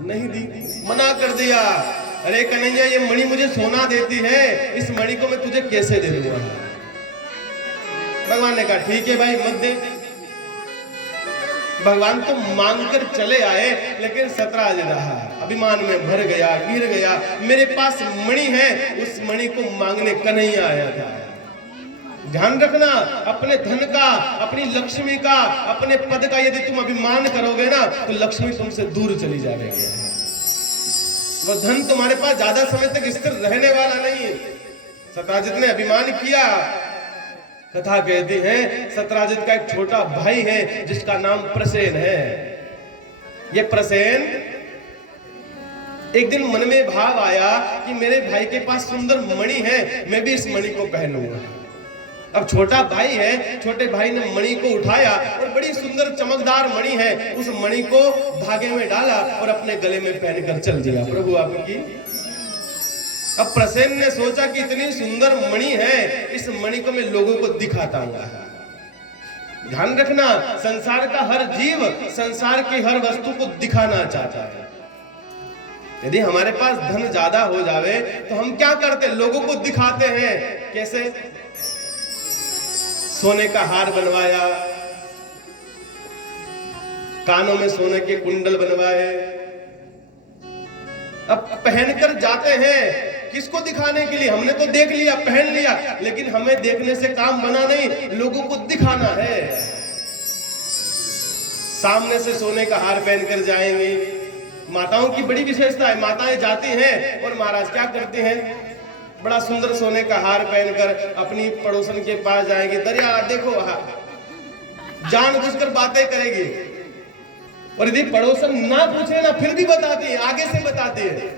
नहीं दी, मना कर दिया। अरे कन्हैया ये मणि मुझे सोना देती है, इस मणि को मैं तुझे कैसे दे दूंगा? भगवान ने कहा ठीक है भाई मत दे। भगवान तो मांगकर चले आए, लेकिन सतराज रहा, अभिमान में भर गया, गिर गया। मेरे पास मणि है, उस मणि को मांगने कन्हैया आया था। ध्यान रखना अपने धन का, अपनी लक्ष्मी का, अपने पद का यदि तुम अभिमान करोगे ना तो लक्ष्मी तुमसे दूर चली जाएगी। वो धन तुम्हारे पास ज्यादा समय तक स्थिर रहने वाला नहीं। सतराजित ने अभिमान किया। कथा कहती है सतराजित का एक छोटा भाई है जिसका नाम प्रसेन है। ये प्रसेन एक दिन मन में भाव आया कि मेरे भाई के पास सुंदर मणि है, मैं भी इस मणि को पहनूंगा। अब छोटा भाई है, छोटे भाई ने मणि को उठाया और बड़ी सुंदर चमकदार मणि है, उस मणि को धागे में डाला और अपने गले में पहनकर चल दिया। प्रभु आपकी। अब प्रसेन ने सोचा कि इतनी सुंदर मणि है, इस मणि को मैं लोगों को दिखाता हूं। ध्यान रखना संसार का हर जीव संसार की हर वस्तु को दिखाना चाहता है। यदि हमारे पास धन ज्यादा हो जावे तो हम क्या करते? लोगों को दिखाते हैं। कैसे? सोने का हार बनवाया, कानों में सोने के कुंडल बनवाए, अब पहनकर जाते हैं। किसको दिखाने के लिए? हमने तो देख लिया, पहन लिया, लेकिन हमें देखने से काम बना नहीं, लोगों को दिखाना है। सामने से सोने का हार पहनकर जाएंगे। माताओं की बड़ी विशेषता है, माताएं जाती हैं और महाराज क्या करते हैं? बड़ा सुंदर सोने का हार पहनकर अपनी पड़ोसन के पास जाएंगे। दरिया देखो, जानबूझकर बातें करेगी, और यदि पड़ोसन ना पूछे ना फिर भी बताती है, आगे से बताती है।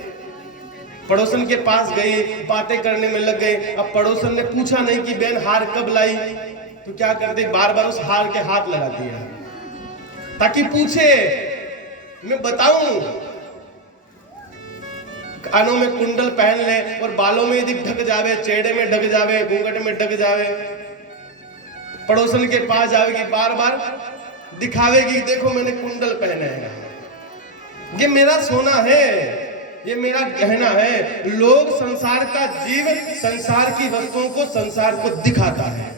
पड़ोसन के पास गई, बातें करने में लग गए। अब पड़ोसन ने पूछा नहीं कि बहन हार कब लाई, तो क्या करती? बार बार उस हार के हाथ लगाती है ताकि पूछे, मैं बताऊं। कानों में कुंडल पहन ले और बालों में यदि ढक जावे, चेहरे में ढक जावे, घूंघट में ढक जावे, पड़ोसन के पास जावेगी, बार बार दिखावेगी, देखो मैंने कुंडल पहने हैं, ये मेरा सोना है, ये मेरा गहना है। लोग संसार का जीव संसार की वस्तुओं को, संसार को दिखाता है।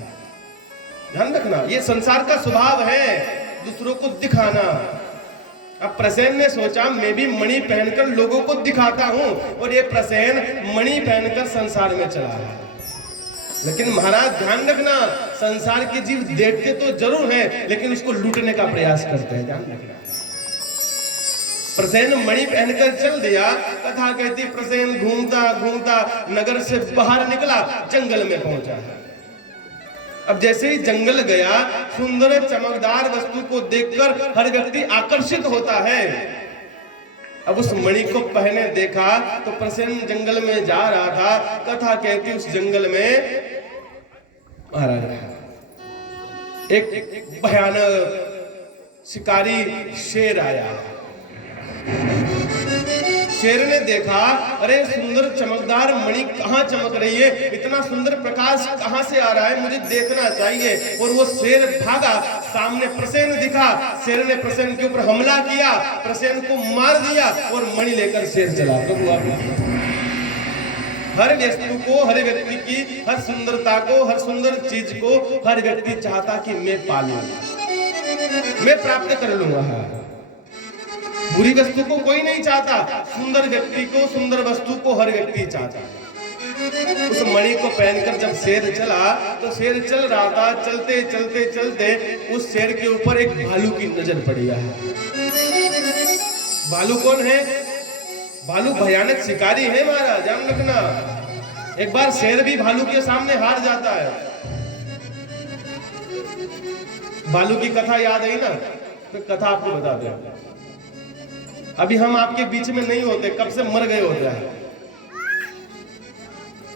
ध्यान रखना ये संसार का स्वभाव है, दूसरों को दिखाना। अब प्रसेन ने सोचा मैं भी मणि पहनकर लोगों को दिखाता हूं, और ये प्रसेन मणि पहनकर संसार में चला है। लेकिन महाराज ध्यान रखना संसार के जीव देखते तो जरूर हैं, लेकिन उसको लूटने का प्रयास करते हैं। ध्यान रखना। प्रसेन मणि पहनकर चल दिया। कथा कहती प्रसेन घूमता घूमता नगर से बाहर निकला, जंगल में पहुंचा। अब जैसे ही जंगल गया, सुंदर चमकदार वस्तु को देखकर हर व्यक्ति आकर्षित होता है। अब उस मणि को पहने देखा तो प्रसेन जंगल में जा रहा था। कथा कहती उस जंगल में महाराज एक भयानक शिकारी शेर आया। शेर ने देखा, अरे सुंदर चमकदार मणि कहाँ चमक रही है, इतना सुंदर प्रकाश कहाँ से आ रहा है, मुझे देखना चाहिए। और वो शेर भागा, सामने प्रसेन दिखा। शेर ने प्रसेन के ऊपर हमला किया, प्रसेन को मार दिया और मणि लेकर शेर चला। प्रभु हर वस्तु को, हर व्यक्ति की हर सुंदरता को, हर सुंदर चीज को हर व्यक्ति चाहता कि मैं पालूं, मैं प्राप्त कर लूंगा। बुरी वस्तु को कोई नहीं चाहता, सुंदर व्यक्ति को, सुंदर वस्तु को हर व्यक्ति चाहता। उस मणि को पहनकर जब शेर चला तो शेर चल रहा था, चलते चलते चलते उस शेर के ऊपर एक भालू की नजर पड़ी है। भालू कौन है? भालू भयानक शिकारी है महाराज, ध्यान रखना। एक बार शेर भी भालू के सामने हार जाता है। भालू की कथा याद है ना? तो कथा आपको बता दे। अभी हम आपके बीच में नहीं होते, कब से मर गए होते हैं।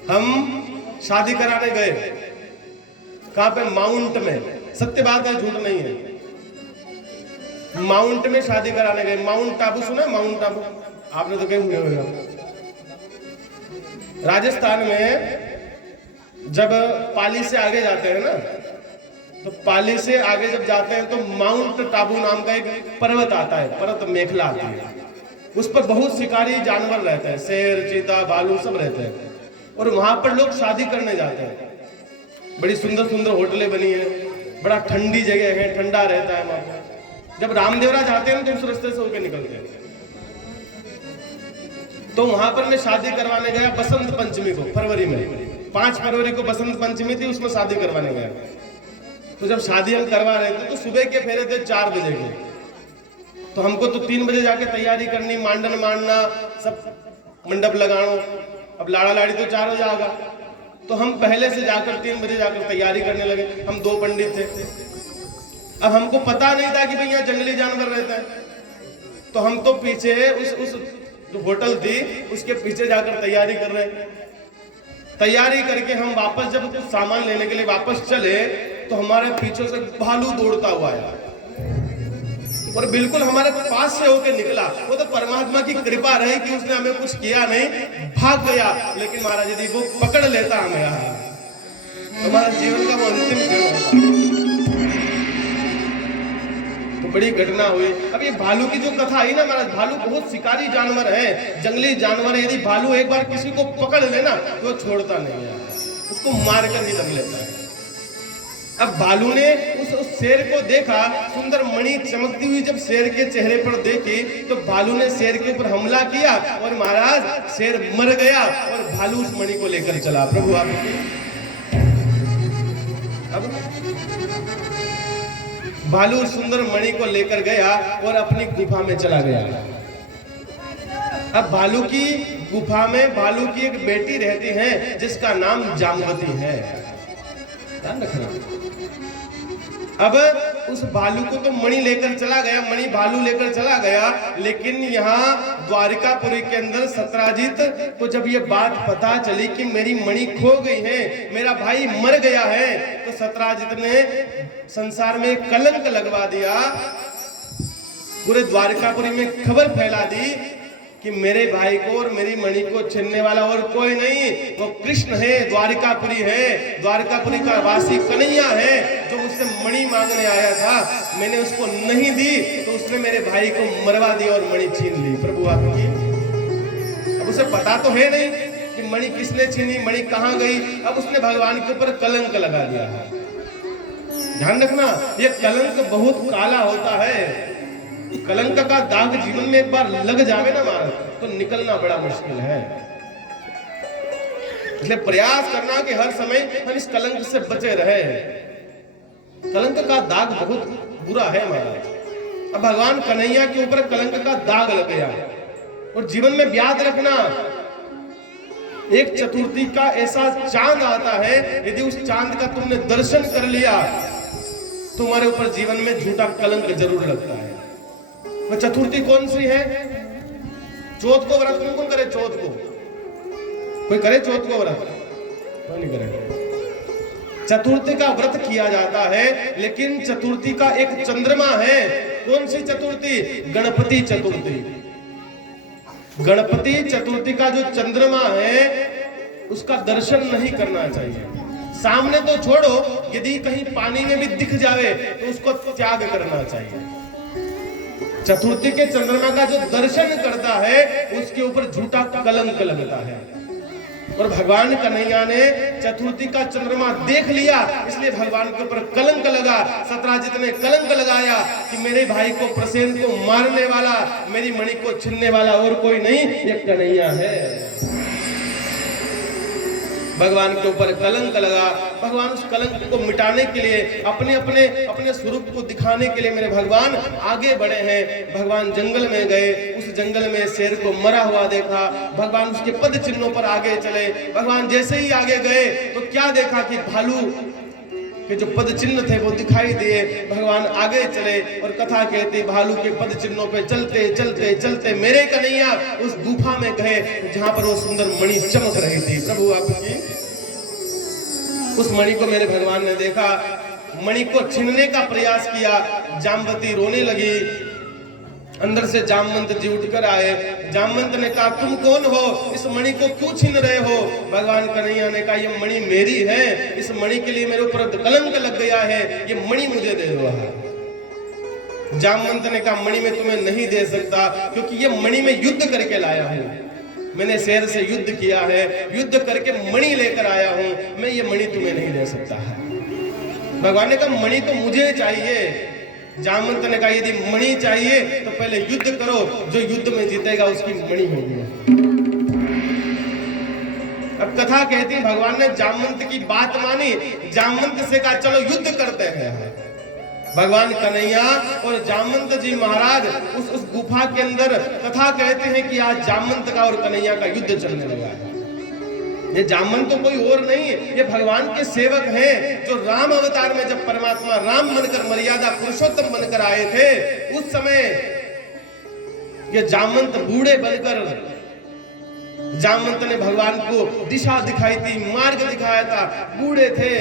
हम शादी कराने गए, कहां पे? माउंट में। सत्य बात है, झूठ नहीं है। माउंट में शादी कराने गए। माउंट टाबू सुना? माउंट टाबू आपने तो कहीं सुने होगा। राजस्थान में जब पाली से आगे जाते हैं ना, तो पाली से आगे जब जाते हैं तो माउंट टाबू नाम का एक पर्वत आता है, पर्वत मेखला आती है। उस पर बहुत शिकारी जानवर रहते हैं, शेर, चीता, भालू सब रहते हैं। और वहां पर लोग शादी करने जाते हैं। बड़ी सुंदर सुंदर होटलें बनी है, बड़ा ठंडी जगह है, ठंडा रहता है वहां पर। जब रामदेवरा जाते हैं तो उस रास्ते से होकर निकलते हैं। तो वहां पर मैं शादी करवाने गया बसंत पंचमी को, फरवरी में। 5 फरवरी को बसंत पंचमी थी, उसमें शादी करवाने गया। तो जब शादी हम करवा रहे थे तो सुबह के फेरे थे 4 बजे के। तो हमको तो 3 बजे जाके तैयारी करनी, मांडन मांडना, सब मंडप लगाना। अब लाड़ा लाड़ी तो 4 बजे आगा, तो हम पहले से जाकर 3 बजे जाकर तैयारी करने लगे। हम 2 पंडित थे। अब हमको पता नहीं था कि भाई यहाँ जंगली जानवर रहता है। तो हम तो पीछे उस जो होटल थी उसके पीछे जाकर तैयारी कर रहे। तैयारी करके हम वापस जब कुछ सामान लेने के लिए वापस चले तो हमारे पीछे से भालू दौड़ता हुआ आया और बिल्कुल हमारे पास से होकर निकला। वो तो परमात्मा की कृपा रही कि उसने हमें कुछ किया नहीं, भाग गया। लेकिन महाराज यदि वो पकड़ लेता हमें, हमारा जीवन का वो अंतिम क्षण होता। तो बड़ी घटना हुई। अब ये भालू की जो कथा आई ना महाराज, भालू बहुत शिकारी जानवर है, जंगली जानवर है। यदि भालू एक बार किसी को पकड़ लेना तो छोड़ता नहीं है, उसको मार कर ही दम लेता है। अब भालू ने उस शेर को देखा, सुंदर मणि चमकती हुई जब शेर के चेहरे पर देखी तो भालू ने शेर के ऊपर हमला किया और महाराज शेर मर गया और भालू उस मणि को लेकर चला। प्रभु आप अब भालू सुंदर मणि को लेकर गया और अपनी गुफा में चला गया। अब भालू की गुफा में भालू की एक बेटी रहती है जिसका नाम जामवती है, ध्यान रखना। अब उस भालू को तो मणि लेकर चला गया, मणि भालू लेकर चला गया। लेकिन यहाँ द्वारिकापुरी के अंदर सत्राजित को जब ये बात पता चली कि मेरी मणि खो गई है, मेरा भाई मर गया है, तो सत्राजित ने संसार में कलंक लगवा दिया। पूरे द्वारिकापुरी में खबर फैला दी कि मेरे भाई को और मेरी मणि को छीनने वाला और कोई नहीं, वो कृष्ण है, द्वारिकापुरी है, द्वारिकापुरी का वासी कन्हैया है, जो मुझसे मणि मांगने आया था। मैंने उसको नहीं दी तो उसने मेरे भाई को मरवा दिया और मणि छीन ली। प्रभु आपकी अब उसे पता तो है नहीं कि मणि किसने छीनी, मणि कहाँ गई। अब उसने भगवान के ऊपर कलंक लगा दिया है। ध्यान रखना, ये कलंक बहुत काला होता है। कलंक का दाग जीवन में एक बार लग जावे ना महाराज तो निकलना बड़ा मुश्किल है। इसलिए प्रयास करना कि हर समय हम इस कलंक से बचे रहे। कलंक का दाग बहुत बुरा है महाराज। अब भगवान कन्हैया के ऊपर कलंक का दाग लग गया। और जीवन में याद रखना, एक चतुर्थी का ऐसा चांद आता है, यदि उस चांद का तुमने दर्शन कर लिया तुम्हारे ऊपर जीवन में झूठा कलंक जरूर लगता है। वो चतुर्थी कौन सी है? चौथ को व्रत कौन कौन करे? चौथ को कोई करे? चौथ को व्रत कोई नहीं करे। चतुर्थी का व्रत किया जाता है, लेकिन चतुर्थी का एक चंद्रमा है। कौन सी चतुर्थी? गणपति चतुर्थी। गणपति चतुर्थी का जो चंद्रमा है उसका दर्शन नहीं करना चाहिए। सामने तो छोड़ो, यदि कहीं पानी में भी दिख जावे तो उसको त्याग करना चाहिए। चतुर्थी के चंद्रमा का जो दर्शन करता है उसके ऊपर झूठा कलंक लगता है। और भगवान कन्हैया ने चतुर्थी का चंद्रमा देख लिया, इसलिए भगवान के ऊपर कलंक लगा। सत्राजित ने कलंक लगाया कि मेरे भाई को, प्रसेन को मारने वाला, मेरी मणि को छीनने वाला और कोई नहीं, ये कन्हैया है। भगवान के ऊपर कलंक लगा। भगवान उस कलंक को मिटाने के लिए अपने स्वरूप को दिखाने के लिए मेरे भगवान आगे बढ़े हैं। भगवान जंगल में गए, उस जंगल में शेर को मरा हुआ देखा। भगवान उसके पद चिन्हों पर आगे चले। भगवान जैसे ही आगे गए तो क्या देखा कि भालू के जो पद चिन्ह थे वो दिखाई दिए। भगवान आगे चले और कथा कहती भालू के पद चिन्हों पे चलते चलते चलते मेरे कन्हैया उस गुफा में गए जहां पर वो सुंदर मणि चमक रही थी। प्रभु आपकी उस मणि को मेरे भगवान ने देखा, मणि को छीनने का प्रयास किया। जामवती रोने लगी। अंदर से जामवंत जी उठकर आए। जामवंत ने कहा तुम कौन हो, इस मणि को क्यों छीन रहे हो? भगवान कन्हैया ने कहा ये मणि मेरी है, इस मणि के लिए मेरे ऊपर कलंक लग गया है, ये मणि मुझे दे दो। जामवंत ने कहा मणि मैं तुम्हें नहीं दे सकता, क्योंकि ये मणि मैं युद्ध करके लाया हूं। मैंने शेर से युद्ध किया है, युद्ध करके मणि लेकर आया हूं, मैं ये मणि तुम्हें नहीं दे सकता है। भगवान ने कहा मणि तो मुझे चाहिए। जामवंत ने कहा यदि मणि चाहिए तो पहले युद्ध करो, जो युद्ध में जीतेगा उसकी मणि होगी। अब कथा कहती भगवान ने जामवंत की बात मानी। जामवंत से कहा चलो युद्ध करते हैं। भगवान कन्हैया और जामवंत जी महाराज उस गुफा के अंदर, कथा कहते हैं कि आज जामवंत का और कन्हैया का युद्ध चलने लगा है। ये जामवंत तो कोई और नहीं, ये भगवान के सेवक हैं जो राम अवतार में जब परमात्मा राम बनकर मर्यादा पुरुषोत्तम बनकर आए थे, उस समय ये जामवंत बूढ़े बनकर जामवंत ने भगवान को दिशा दिखाई थी, मार्ग दिखाया था। बूढ़े थे।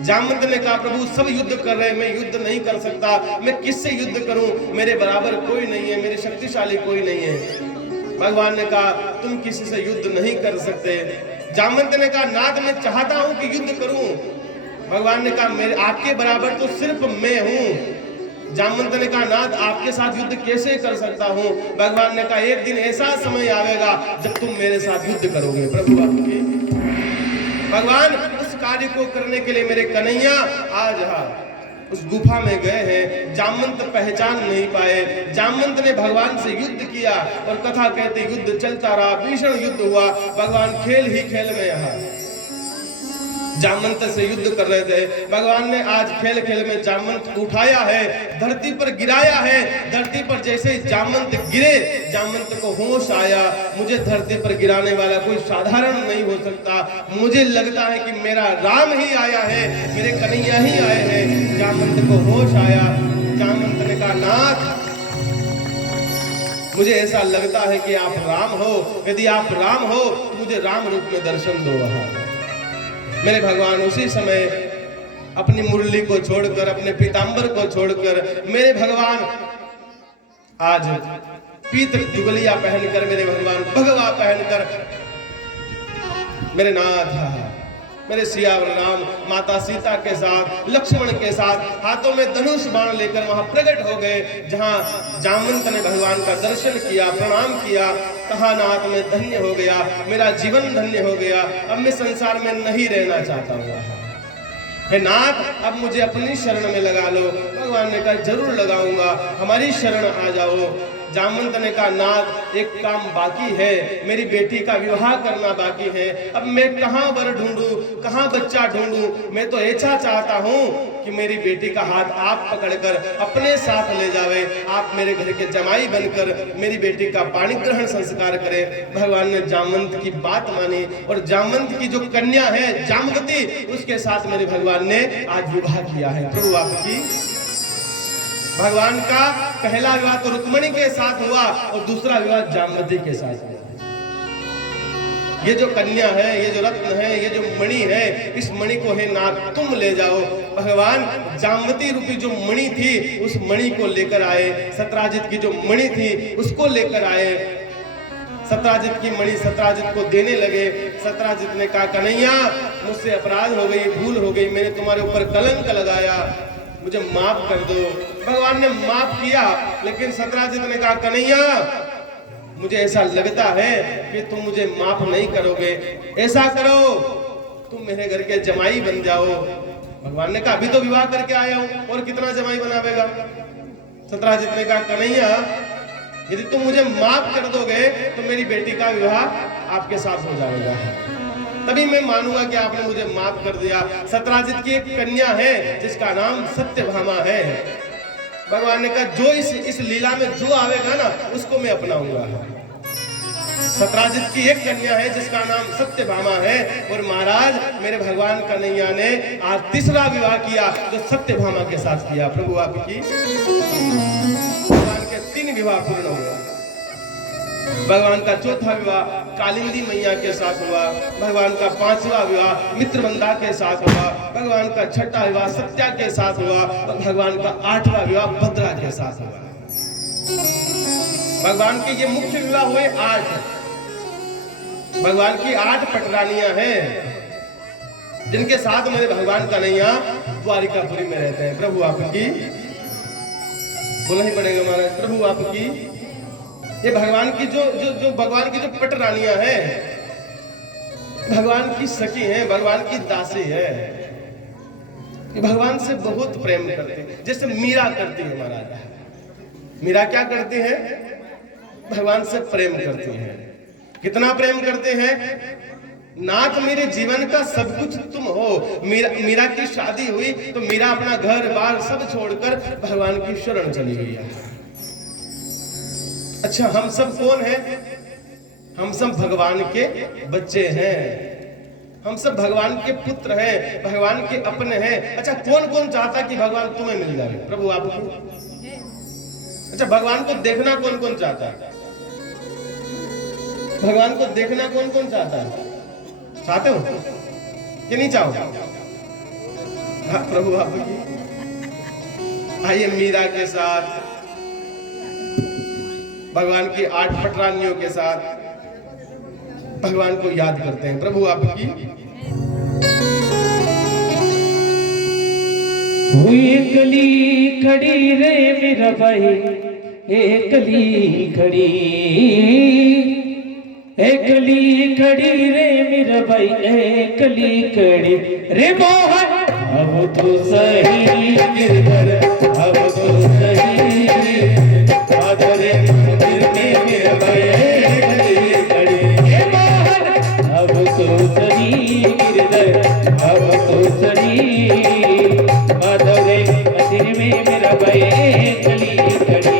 जामवंत ने कहा प्रभु सब युद्ध कर रहे हैं, मैं युद्ध नहीं कर सकता, मैं किससे युद्ध करूं? मेरे बराबर कोई नहीं है, मेरे शक्तिशाली कोई नहीं है। भगवान ने कहा तुम किसी से युद्ध नहीं कर सकते। जामवंत ने कहा नाथ मैं चाहता हूं कि युद्ध करूं। भगवान ने कहा मेरे आपके बराबर तो सिर्फ मैं हूं। जामवंत ने कहा नाथ आपके साथ युद्ध कैसे कर सकता हूं? भगवान ने कहा एक दिन ऐसा समय आएगा जब तुम मेरे साथ युद्ध करोगे। प्रभु आपकी भगवान उस कार्य को करने के लिए मेरे कन्हैया आज उस गुफा में गए हैं। जामवंत पहचान नहीं पाए। जामवंत ने भगवान से युद्ध किया और कथा कहते युद्ध चलता रहा, भीषण युद्ध हुआ। भगवान खेल ही खेल में यहाँ जामवंत से युद्ध कर रहे थे। भगवान ने आज खेल खेल में जामवंत को उठाया है, धरती पर गिराया है। धरती पर जैसे ही जामवंत गिरे, जामवंत को होश आया, मुझे धरती पर गिराने वाला कोई साधारण नहीं हो सकता। मुझे लगता है कि मेरा राम ही आया है, मेरे कन्हैया ही आए हैं। जामवंत को होश आया। जामवंत ने कहा नाथ मुझे ऐसा लगता है कि आप राम हो। यदि आप राम हो तो मुझे राम रूप में दर्शन दो। मेरे भगवान उसी समय अपनी मुरली को छोड़कर, अपने पीतांबर को छोड़कर, मेरे भगवान आज पीत जुगलिया पहनकर, मेरे भगवान भगवा पहनकर, मेरे नाथ मेरे सियावर राम माता सीता के साथ, लक्ष्मण के साथ हाथों में धनुष बाण लेकर वहां प्रकट हो गए। जहां जामवंत ने भगवान का दर्शन किया, प्रणाम किया, कहा नाथ मैं धन्य हो गया, मेरा जीवन धन्य हो गया, अब मैं संसार में नहीं रहना चाहता हूँ। हे नाथ अब मुझे अपनी शरण में लगा लो। भगवान ने कहा जरूर लगाऊंगा, हमारी शरण आ जाओ। जामवंत ने कहा नाथ एक काम बाकी है, मेरी बेटी का विवाह करना बाकी है। अब मैं कहाँ वर ढूंढूं, कहाँ बच्चा ढूंढूं? मैं तो ऐसा चाहता हूँ कि मेरी बेटी का हाथ आप पकड़कर अपने साथ ले जावे, आप मेरे घर के जमाई बनकर मेरी बेटी का पाणी ग्रहण संस्कार करें। भगवान ने जामवंत की बात मानी और जामवंत की जो कन्या है जामवती, उसके साथ मेरे भगवान ने आज विवाह किया है। प्रभु आपकी भगवान का पहला विवाह तो रुक्मिणी के साथ हुआ और दूसरा विवाह जामवती के साथ हुआ। ये जो कन्या है, ये जो रत्न है, ये जो मणि है, इस मणि को है नाथ तुम ले जाओ। भगवान जामवती रूपी जो मणि थी उस मणि को लेकर आए। सत्राजित की जो मणि थी उसको लेकर आए। सत्राजित की मणि सत्राजित को देने लगे। सत्राजित ने कहा कन्हैया मुझसे अपराध हो गई, भूल हो गई, मैंने तुम्हारे ऊपर कलंक लगाया, मुझे माफ कर दो। भगवान ने माफ किया, लेकिन सत्राजित ने कहा कन्हैया मुझे ऐसा लगता है कि तुम मुझे माफ नहीं करोगे। ऐसा करो तुम मेरे घर के जमाई बन जाओ। भगवान ने कहा अभी तो विवाह करके आया हूं, और कितना जमाई बनावेगा? सत्राजित ने कहा कन्हैया यदि तुम मुझे माफ कर दोगे तो मेरी बेटी का विवाह आपके साथ हो जाएगा। तभी मैं मानूंगा कि आपने मुझे माफ कर दिया। सत्राजित की एक कन्या है जिसका नाम सत्यभामा है। भगवान ने कहा जो इस लीला में जो आवेगा ना उसको मैं अपनाऊंगा। सत्राजित की एक कन्या है जिसका नाम सत्यभामा है और महाराज मेरे भगवान कन्हैया ने आज तीसरा विवाह किया जो सत्यभामा के साथ किया। प्रभु आपकी भगवान के 3 विवाह पूर्ण हुआ। भगवान का चौथा विवाह कालिंदी मैया के साथ हुआ। भगवान का 5वां विवाह मित्रवंदा के साथ हुआ। भगवान का 6ठा विवाह सत्या के साथ हुआ और भगवान का 8वां विवाह भद्रा के साथ हुआ। भगवान के ये मुख्य विवाह हुए 8। भगवान की 8 पटरानियां हैं जिनके साथ मेरे भगवान कन्हैया द्वारिकापुरी में रहते हैं। प्रभु आपकी बोलना ही पड़ेगा महाराज। प्रभु आपकी ये भगवान की जो भगवान की जो पटरानियां हैं भगवान की सखी हैं, भगवान की दासी है। ये भगवान से बहुत प्रेम करते हैं जैसे मीरा करती है। महाराज मीरा क्या करते हैं? भगवान से प्रेम करती हैं। कितना प्रेम करते हैं? नाथ मेरे जीवन का सब कुछ तुम हो। मीरा की शादी हुई तो मीरा अपना घर बार सब छोड़कर भगवान की शरण चली गई है। अच्छा हम सब कौन हैं? हम सब भगवान के बच्चे हैं। हम सब भगवान के पुत्र हैं, भगवान के अपने हैं। अच्छा कौन कौन चाहता कि भगवान तुम्हें मिल जाए? प्रभु आपको। अच्छा भगवान को देखना कौन कौन चाहता है? भगवान को देखना कौन कौन चाहता है? चाहते हो कि नहीं चाहो? हाँ प्रभु आपकी। आइए मीरा के साथ भगवान की 8 पटरानियों के साथ भगवान को याद करते हैं। प्रभु आपकी। एकली खड़ी रे मेरा भाई, एकली खड़ी, एकली खड़ी रे मेरा भाई, एकली खड़ी रे मोहन। अब तो सही गिरधर, अब तो सही आदरे मंदिर में मेरा भाई, एकली खड़ी रे मोहन। अब तो सही गिरधर, अब तो सही आदरे मंदिर में मेरा भाई, एकली खड़ी।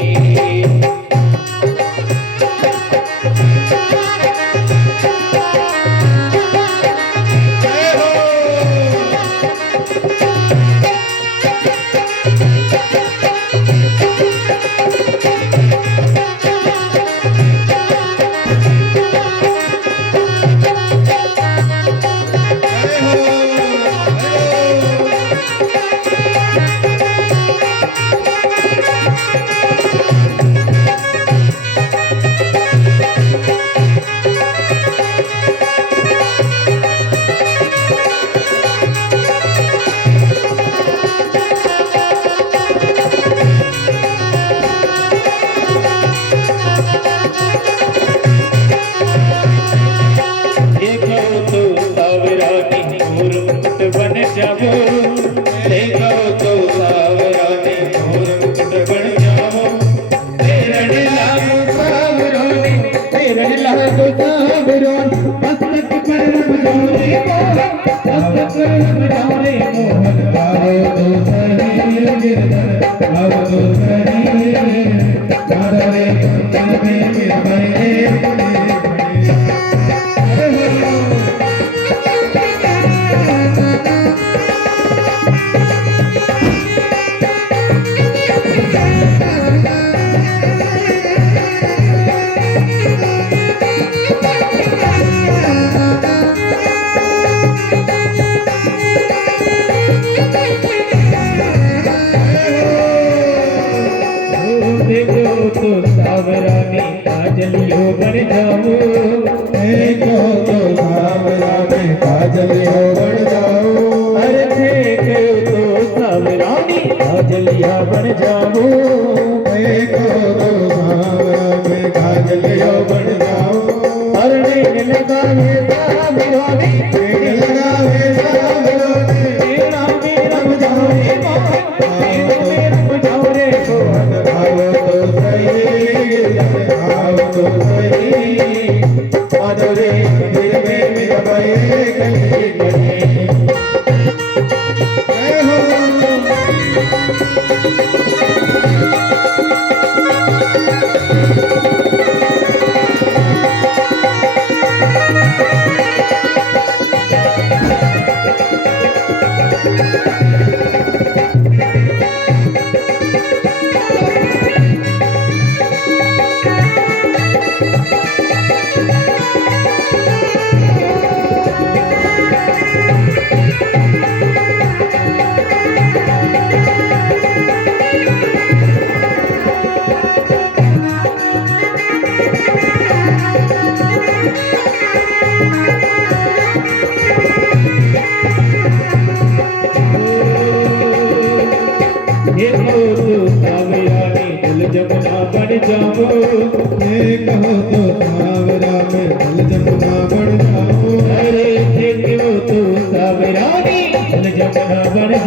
Adore,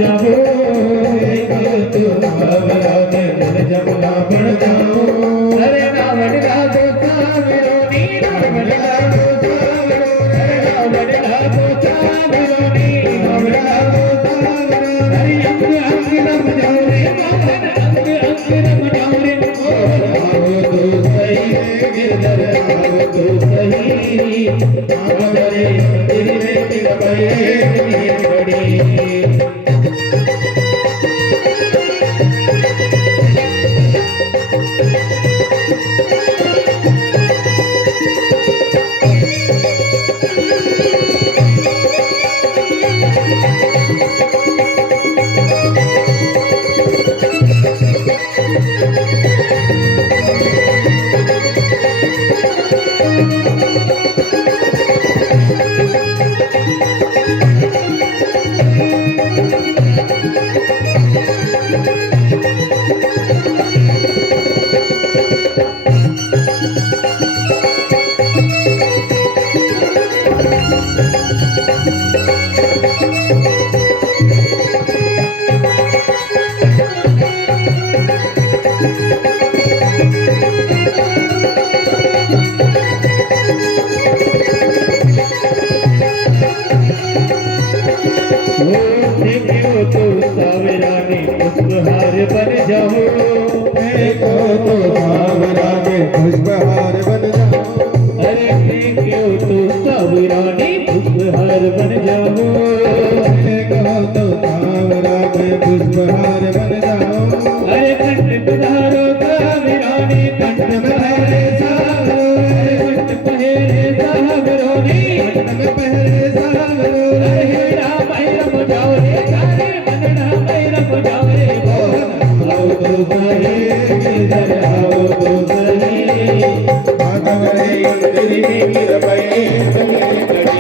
जाओ तू सावरा के दिल जमुना बन जाओ अरे रावण राधो सावरो नी रावण राधो सावरो अरे रावण राधो सावरो नी रावण राधो सावरो अरे अंग अंग रम जाओ रे मोहन अंग अंग रम जाओ रे मोहन आओ तो सही गिरधर आओ तो सही आओ रे दिल में गिरबे बड़ी देखो तो सावरा ने पुष्पहार बन जाओ देखो तो सावरा के पुष्पहार बन जाओ अरे देखो तो सावरा ने पुष्पहार बन जाओ देखो तो सावरा के पुष्पहार बन जाओ अरे कंठ पधारो सावरा ने कंठ पधारे सावरो अरे कंठ पहरे सावरो ने कंठ में पहरे सावरो अरे राम रम जाओ रे सारे मनना रम जाओ रे आओ तो सही गिरधर आओ तो सही माधव रे मंदिर में गिरबे बड़ी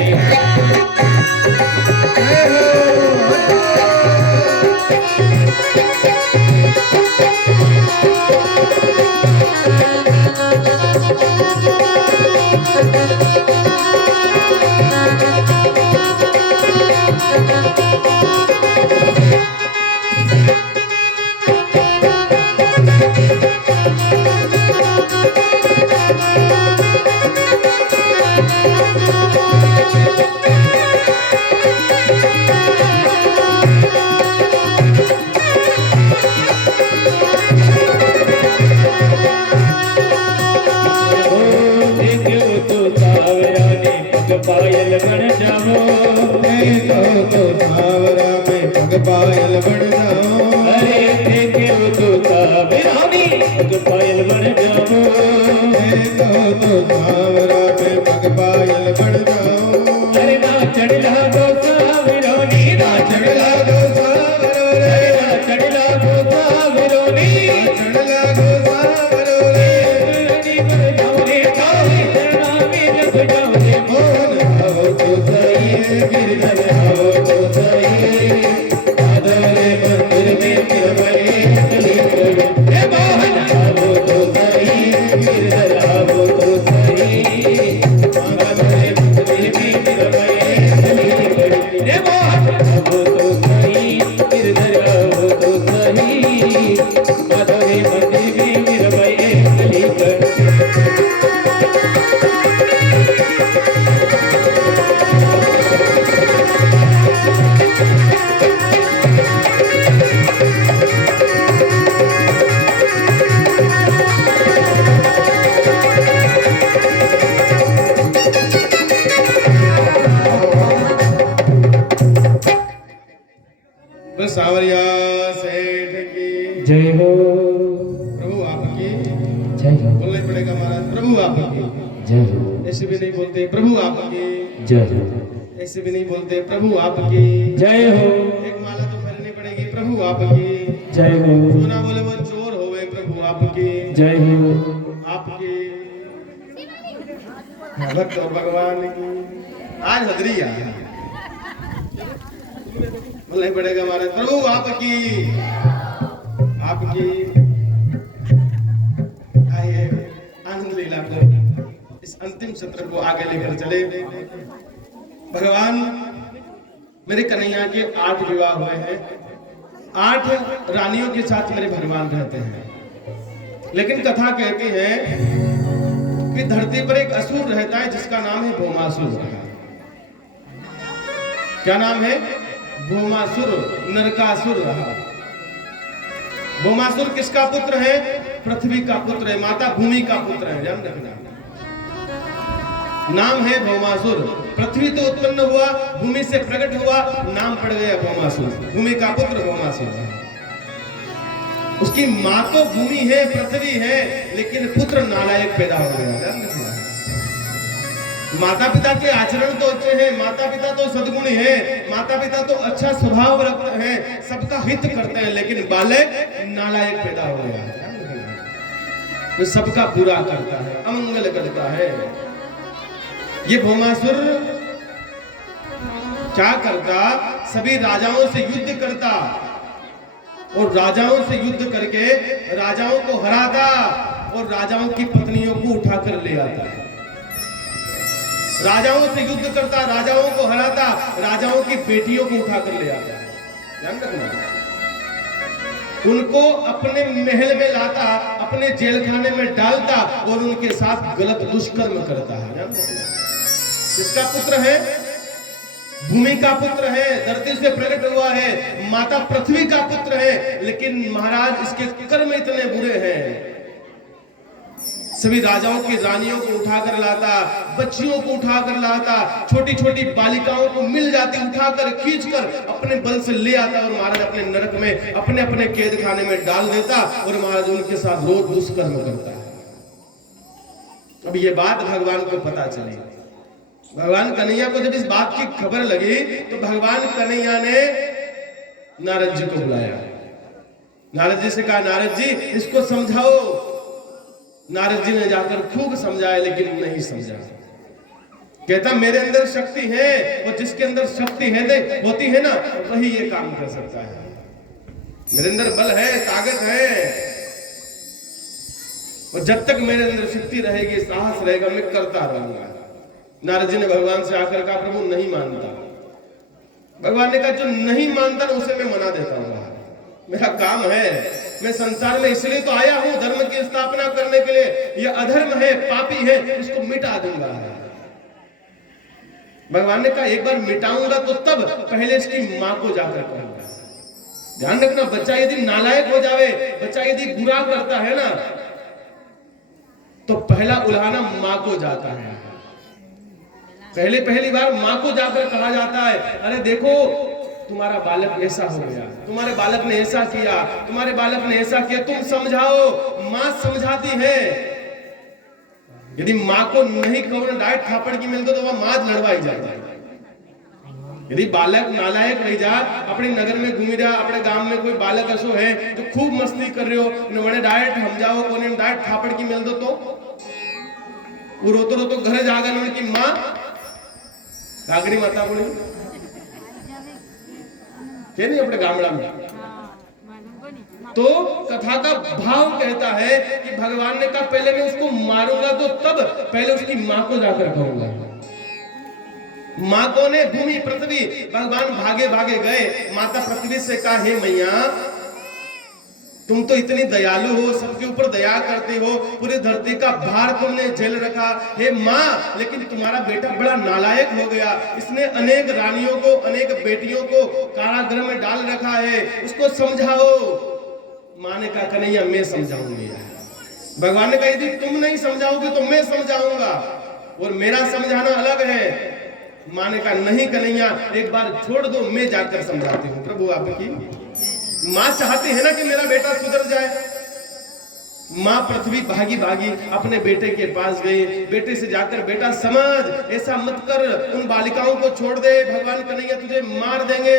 पायल बन जाओ देखो तो सावरा में पग पायल बन जाओ अरे देखो तो सावरा में पग पायल बन जाओ देखो तो सावरा में पग पायल बन जाओ अरे नाचड़ लागो सावरा नी नाचड़ लागो सावरो रे नाचड़ लागो सावरो नी नाचड़ लागो सावरो रे नी बन जाओ रे कावे चरना में लग जाओ रे मोहन आओ तो सही गिरधर आओ तो सही माधव रे मंदिर में गिरबे हे मोहन आओ तो सही गिरधर आओ तो सही माधव रे मंदिर में गिरबे हे मोहन आओ तो सही गिरधर आओ तो सही माधव रे मंदिर में गिरबे सावरिया सेठ की जय हो प्रभु आपकी जय हो बोलना ही पड़ेगा महाराज प्रभु आपकी जय हो ऐसे भी नहीं बोलते प्रभु आपकी जय हो ऐसे भी नहीं बोलते प्रभु आपकी जय हो एक माला तो फेरनी पड़ेगी प्रभु आपकी जय हो सोना बोले वो चोर होवे प्रभु आपकी जय हो आपकी भक्त और भगवान की आज हजरी आया बोलना ही पड़ेगा महाराज प्रभु आपकी आपकी आइए आनंद लीला को इस अंतिम सत्र को आगे लेकर चले। भगवान मेरे कन्हैया के 8 विवाह हुए हैं। 8 रानियों के साथ मेरे भगवान रहते हैं। लेकिन कथा कहती है कि धरती पर एक असुर रहता है जिसका नाम है भौमासुर। क्या नाम है? भौमासुर, नरकासुर रहा। भौमासुर किसका पुत्र है? पृथ्वी का पुत्र है, माता भूमि का पुत्र है। ध्यान रखना, नाम है भौमासुर। पृथ्वी तो उत्पन्न हुआ, भूमि से प्रकट हुआ, नाम पड़ गया भौमासुर। भूमि का पुत्र भौमासुर है। उसकी मां तो भूमि है, पृथ्वी है, लेकिन पुत्र नालायक पैदा हो गया। ध्यान रखना, माता पिता के आचरण तो अच्छे हैं, माता पिता तो सद्गुणी है, माता पिता तो अच्छा स्वभाव रखते हैं, सबका हित करते हैं, लेकिन बालक नालायक पैदा हो गया है। तो सबका बुरा करता है, अमंगल करता है। ये भौमासुर क्या करता? सभी राजाओं से युद्ध करता और राजाओं से युद्ध करके राजाओं को हराता और राजाओं की पत्नियों को उठाकर ले आता है। राजाओं से युद्ध करता, राजाओं को हराता, राजाओं की बेटियों को उठाकर ले आता है। ध्यान रखना, उनको अपने महल में लाता, अपने जेल खाने में डालता और उनके साथ गलत दुष्कर्म करता है। ध्यान रखना, किसका पुत्र है? भूमि का पुत्र है, धरती से प्रकट हुआ है, माता पृथ्वी का पुत्र है, लेकिन महाराज इसके कर्म इतने बुरे हैं। सभी राजाओं की रानियों को उठाकर लाता, बच्चियों को उठाकर लाता, छोटी छोटी बालिकाओं को मिल जाती, उठाकर खींचकर अपने बल से ले आता और महाराज अपने नरक में, अपने अपने कैद खाने में डाल देता और महाराज उनके साथ रोज दुष्कर्म करता है। अब ये बात भगवान को पता चली। भगवान कन्हैया को जब इस बात की खबर लगी तो भगवान कन्हैया ने नारद जी को बुलाया। नारद जी से कहा, नारद जी इसको समझाओ। नारद जी ने जाकर खूब समझाया, लेकिन नहीं समझा। कहता मेरे अंदर शक्ति है, और जिसके अंदर शक्ति है होती है ना, वही ये काम कर सकता है। मेरे अंदर बल है, ताकत है, और जब तक मेरे अंदर शक्ति रहेगी, साहस रहेगा, मैं करता रहूंगा। नारद जी ने भगवान से आकर कहा, प्रभु नहीं मानता। भगवान ने कहा, जो नहीं मानता ना उसे मैं मना देता हूँ। मेरा काम है, मैं संसार में इसलिए तो आया हूं, धर्म की स्थापना करने के लिए। यह अधर्म है, पापी है, इसको मिटा दूंगा। भगवान ने कहा, एक बार मिटाऊंगा तो तब, पहले इसकी मां को जाकर कहूंगा। ध्यान रखना, बच्चा यदि नालायक हो जावे, बच्चा यदि बुरा करता है ना, तो पहला उल्हाना मां को जाता है। पहली बार मां को जाकर कहा जाता है, अरे देखो तुम्हारा बालक ऐसा हो गया, तुम्हारे बालक ने ऐसा किया, तुम्हारे बालक ने ऐसा किया, तुम समझाओ। मां समझाती है। यदि मां को नहीं कहो डायरेक्ट थापड़ की मिलती तो वह मां लड़वाई जाती है। यदि बालक नालायक रह जा, अपने नगर में घूमी जा, अपने गांव में कोई बालक ऐसो है जो खूब मस्ती कर रहे हो, उन्हें डायरेक्ट हम जाओ, कोने डायरेक्ट थापड़ की मिल दो, तो वो रोतो घर जाकर उनकी मां कागड़ी माता बोली क्या नहीं अपने गामड़ा में। तो कथा का भाव कहता है कि भगवान ने कहा, पहले मैं उसको मारूंगा तो तब, पहले उसकी मां को जाकर कहूंगा। मां को ने भूमि पृथ्वी, भगवान भागे भागे गए, माता पृथ्वी से कहा, हे मैया तुम तो इतनी दयालु हो, सबके ऊपर दया करते हो, पूरी धरती का भार तुमने झेल रखा। हे माँ, लेकिन तुम्हारा बेटा बड़ा नालायक हो गया, इसने अनेक रानियों को, अनेक बेटियों को कारागृह में डाल रखा है, उसको समझाओ। माँ ने कहा, कन्हैया मैं समझाऊंगी। भगवान ने कहा, यदि तुम नहीं समझाओगे तो मैं समझाऊंगा, और मेरा समझाना अलग है। माँ ने कहा, नहीं कन्हैया एक बार छोड़ दो, मैं जाकर समझाती हूँ। प्रभु आपकी माँ चाहती है ना कि मेरा बेटा सुधर जाए। माँ पृथ्वी भागी भागी अपने बेटे के पास गई, बेटे से जाकर, बेटा समझ, ऐसा मत कर, उन बालिकाओं को छोड़ दे, भगवान कन्हैया तुझे मार देंगे।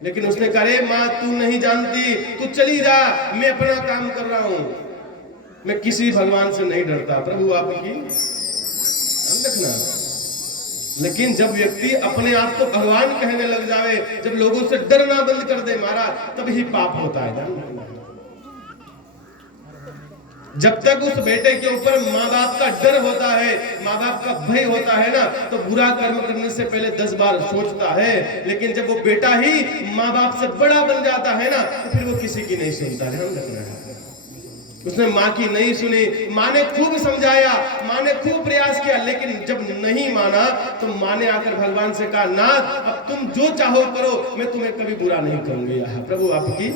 लेकिन उसने कहा, अरे माँ तू नहीं जानती, तू चली जा, मैं अपना काम कर रहा हूं, मैं किसी भगवान से नहीं डरता। प्रभु आपकी रखना। लेकिन जब व्यक्ति अपने आप को भगवान कहने लग जावे, जब लोगों से डरना बंद कर दे महाराज, तब ही पाप होता है। जब तक उस बेटे के ऊपर माँ बाप का डर होता है, माँ बाप का भय होता है ना, तो बुरा कर्म करने से पहले 10 बार सोचता है। लेकिन जब वो बेटा ही माँ बाप से बड़ा बन जाता है ना, तो फिर वो किसी की नहीं सुनता। ध्यान रखना है, उसने माँ की नहीं सुनी। माँ ने खूब समझाया, माँ ने खूब प्रयास किया, लेकिन जब नहीं माना तो माँ ने आकर भगवान से कहा, नाथ अब तुम जो चाहो करो, मैं तुम्हें कभी बुरा नहीं करूंगी। प्रभु आपकी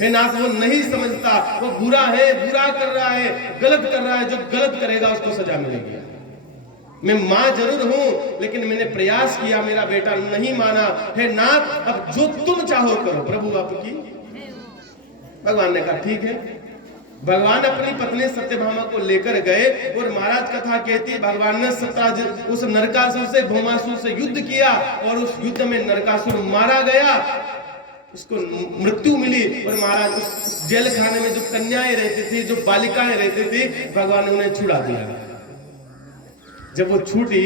हे नाथ, वो नहीं समझता, वो बुरा है, बुरा कर रहा है, गलत कर रहा है। जो गलत करेगा उसको सजा मिलेगी। मैं माँ जरूर हूं, लेकिन मैंने प्रयास किया, मेरा बेटा नहीं माना। हे नाथ अब जो तुम चाहो करो। प्रभु आपकी। भगवान ने कहा ठीक है। भगवान अपनी पत्नी सत्यभामा को लेकर गए और महाराज कथा कहती है, भगवान ने उस नरकासुर से, भौमासुर से युद्ध किया और उस युद्ध में नरकासुर मारा गया, उसको मृत्यु मिली। और महाराज उस जेल खाने में जो कन्याएं रहती थी, जो बालिकाएं रहती थी, भगवान ने उन्हें छुड़ा दिया। जब वो छूटी,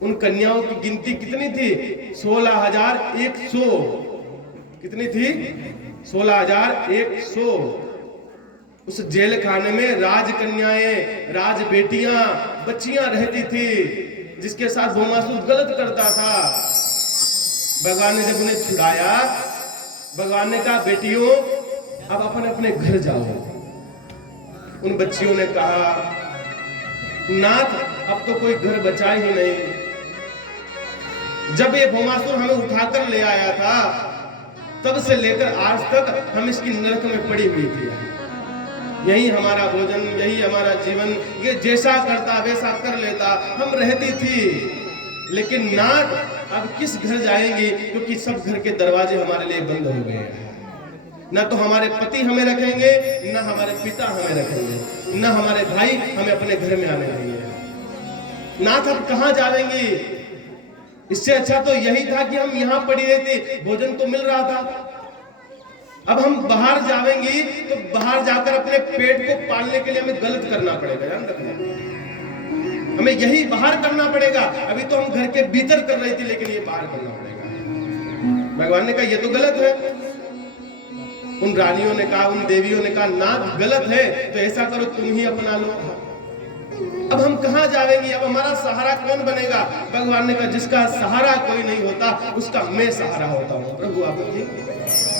उन कन्याओं की गिनती कितनी थी? 16,100। कितनी थी? 16,100। उस जेल खाने में राजकन्याएं, राज बेटियां, बच्चियां रहती थी, जिसके साथ भौमासुर गलत करता था। भगवान ने जब उन्हें छुड़ाया, भगवान ने कहा बेटियों अब अपने अपने घर जाओ। उन बच्चियों ने कहा, नाथ अब तो कोई घर बचा ही नहीं। जब ये भौमासुर हमें उठाकर ले आया था, तब से लेकर आज तक हम इसकी नरक में पड़ी हुई थी। यही हमारा भोजन, यही हमारा जीवन, ये जैसा करता वैसा कर लेता, हम रहती थी। लेकिन नाथ अब किस घर जाएंगे, क्योंकि सब घर के दरवाजे हमारे लिए बंद हो गए हैं। ना तो हमारे पति हमें रखेंगे, ना हमारे पिता हमें रखेंगे, ना हमारे भाई हमें अपने घर में आने देंगे। नाथ अब कहां जाएंगे? इससे अच्छा तो यही था कि हम यहाँ पड़ी रहती, भोजन तो मिल रहा था। अब हम बाहर जाएंगे तो बाहर जाकर अपने पेट को पालने के लिए हमें गलत करना पड़ेगा। ध्यान रखना, हमें यही बाहर करना पड़ेगा। अभी तो हम घर के भीतर कर रही थी, लेकिन ये बाहर करना पड़ेगा। भगवान ने कहा ये तो गलत है। उन रानियों ने कहा, उन देवियों ने कहा, नाथ गलत है तो ऐसा करो तुम ही अपना लो। अब हम कहां जाएंगे? अब हमारा सहारा कौन बनेगा? भगवान ने कहा जिसका सहारा कोई नहीं होता, उसका मैं सहारा होता हूं। प्रभु आपकी।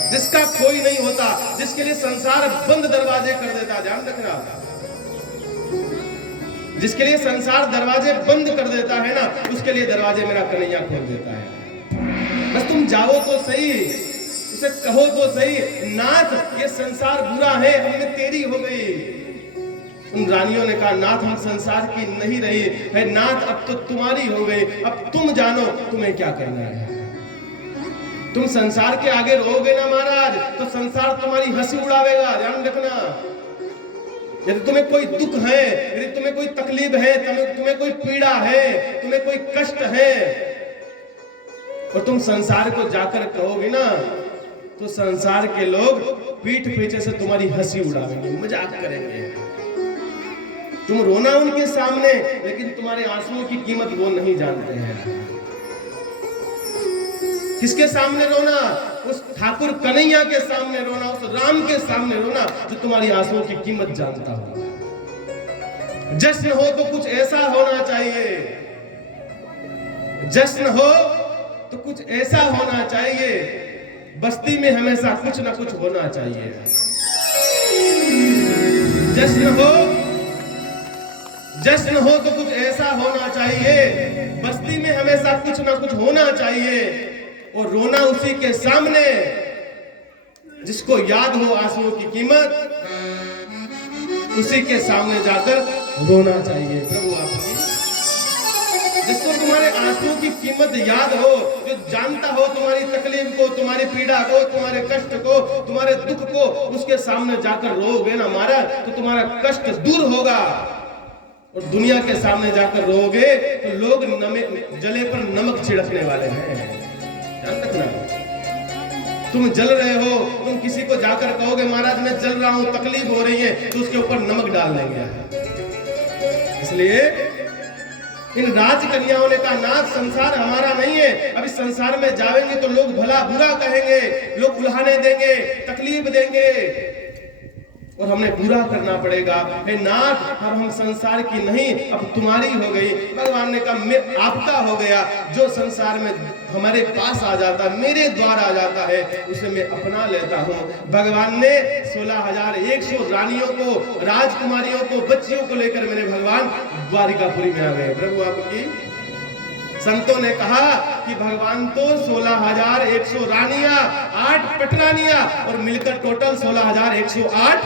जिसका कोई नहीं होता, जिसके लिए संसार बंद दरवाजे कर देता, ध्यान रखना, जिसके लिए संसार दरवाजे बंद कर देता है ना, उसके लिए दरवाजे मेरा कन्हैया खोल देता है। बस तुम जाओ तो सही, उसे कहो तो सही, नाथ ये संसार बुरा है, हमने तेरी हो गई। उन रानियों ने कहा, नाथ हम संसार की नहीं रही है, नाथ अब तो तुम्हारी हो गई, अब तुम जानो तुम्हें क्या करना है। तुम संसार के आगे रहोगे ना महाराज, तो संसार तुम्हारी हंसी उड़ावेगा। ध्यान रखना, यदि तुम्हें कोई दुख है, यदि तुम्हें कोई तकलीफ है, तुम्हें कोई पीड़ा है, तुम्हें कोई कष्ट है, और तुम संसार को जाकर कहोगे ना, तो संसार के लोग पीठ पीछे से तुम्हारी हंसी उड़ावेंगे, मजाक करेंगे। तुम रोना उनके सामने, लेकिन तुम्हारे आंसुओं की कीमत वो नहीं जानते हैं। किसके सामने रोना? उस ठाकुर कन्हैया के सामने रोना, उस राम के सामने रोना जो तुम्हारी आंसुओं की कीमत जानता हो। जश्न हो तो कुछ ऐसा होना चाहिए, जश्न हो तो कुछ ऐसा होना चाहिए, बस्ती में हमेशा कुछ ना कुछ होना चाहिए। जश्न हो तो कुछ ऐसा होना चाहिए, बस्ती में हमेशा कुछ ना कुछ होना चाहिए। और रोना उसी के सामने जिसको याद हो आंसुओं की कीमत, उसी के सामने जाकर रोना चाहिए। प्रभु आपकी। जिसको तुम्हारे आंसुओं की कीमत याद हो, जो जानता हो तुम्हारी तकलीफ को, तुम्हारी पीड़ा को, तुम्हारे कष्ट को, तुम्हारे दुख को, उसके सामने जाकर रोओगे ना महाराज, तो तुम्हारा कष्ट दूर होगा। और दुनिया के सामने जाकर रोओगे तो लोग जले पर नमक छिड़कने वाले हैं। ध्यान रखना, तुम जल रहे हो, तुम किसी को जाकर कहोगे महाराज मैं जल रहा हूं, तकलीफ हो रही है, तो उसके ऊपर नमक डाल देंगे। इसलिए इन राजकन्याओं ने कहा, नाथ संसार हमारा नहीं है, अभी संसार में जाएंगे तो लोग भला बुरा कहेंगे, लोग उल्हाने देंगे, तकलीफ देंगे। और हमने पूरा करना पड़ेगा। हे नाथ, अब हम संसार की नहीं, अब तुम्हारी हो गई। भगवान ने कहा मैं आपका हो गया। जो संसार में हमारे पास आ जाता, मेरे द्वार आ जाता है, उसे मैं अपना लेता हूँ। भगवान ने 16,100 रानियों को, राजकुमारियों को, बच्चियों को लेकर मेरे भगवान द्वारिकापुरी में आ गए। प्रभु आपकी संतों ने कहा कि भगवान तो 16,100 रानियां, 8 पटरानियां और मिलकर टोटल 16,108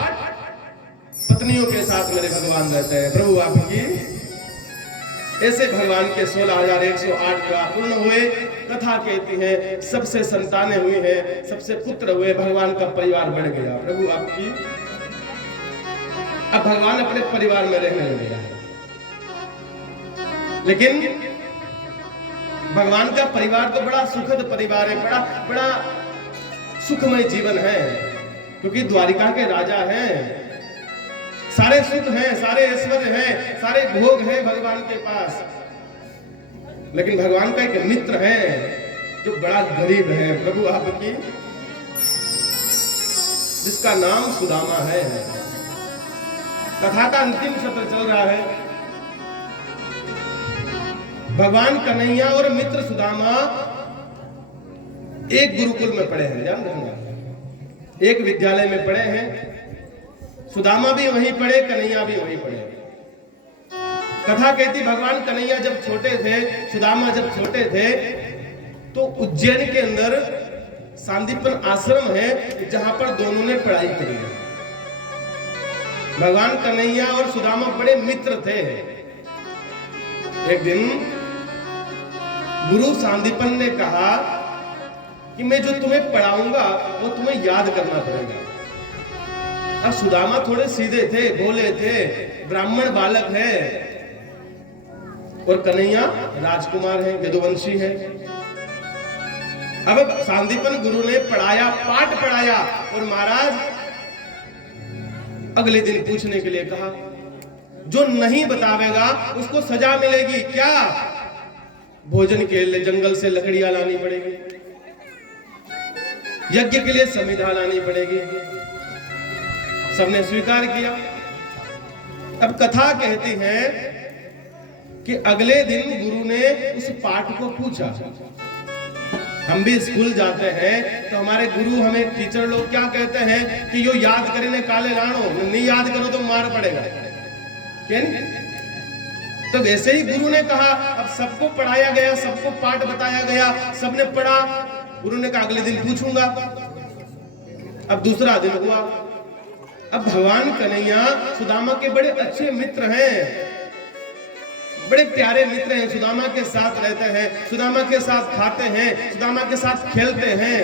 पत्नियों के साथ मेरे भगवान रहते हैं। प्रभु आपकी ऐसे भगवान के 16,108 विवाह पूर्ण हुए। कथा कहती है सबसे संतानें हुई हैं, सबसे पुत्र हुए, भगवान का परिवार बढ़ गया। प्रभु आपकी अब भगवान अपने परिवार में रहने लगे। लेकिन भगवान का परिवार तो बड़ा सुखद परिवार है, बड़ा सुखमय जीवन है, क्योंकि द्वारिका के राजा हैं, सारे सुख हैं, सारे ऐश्वर्य हैं, सारे भोग हैं भगवान के पास। लेकिन भगवान का एक मित्र है जो बड़ा गरीब है। प्रभु आपकी जिसका नाम सुदामा है। कथा का अंतिम सत्र चल रहा है। भगवान कन्हैया और मित्र सुदामा एक गुरुकुल में पढ़े हैं, जान रहे, एक विद्यालय में पढ़े हैं। सुदामा भी वहीं पढ़े, कन्हैया भी वहीं पढ़े। कथा कहती भगवान कन्हैया जब छोटे थे, सुदामा जब छोटे थे, तो उज्जैन के अंदर सांदीपन आश्रम है जहां पर दोनों ने पढ़ाई करी है। भगवान कन्हैया और सुदामा बड़े मित्र थे। एक दिन गुरु सांदीपन ने कहा कि मैं जो तुम्हें पढ़ाऊंगा वो तुम्हें याद करना पड़ेगा। अब सुदामा थोड़े सीधे थे, भोले थे, ब्राह्मण बालक है, और कन्हैया राजकुमार है, यदुवंशी है। अब सांदीपन गुरु ने पढ़ाया, पाठ पढ़ाया, और महाराज अगले दिन पूछने के लिए कहा। जो नहीं बतावेगा उसको सजा मिलेगी। क्या? भोजन के लिए जंगल से लकड़ियां लानी पड़ेगी, यज्ञ के लिए समिधा लानी पड़ेगी। सबने स्वीकार किया। अब कथा कहती है कि अगले दिन गुरु ने उस पाठ को पूछा। हम भी स्कूल जाते हैं तो हमारे गुरु, हमें टीचर लोग क्या कहते हैं कि यो याद करे ने काले लानो, नहीं याद करो तो मार पड़ेगा। तो वैसे ही गुरु ने कहा। अब सबको पढ़ाया गया, सबको पाठ बताया गया, सबने पढ़ा। गुरु ने कहा अगले दिन पूछूंगा। अब दूसरा दिन हुआ। अब भगवान कन्हैया सुदामा के बड़े अच्छे मित्र हैं, बड़े प्यारे मित्र हैं, सुदामा के साथ रहते हैं, सुदामा के साथ खाते हैं, सुदामा के साथ खेलते हैं।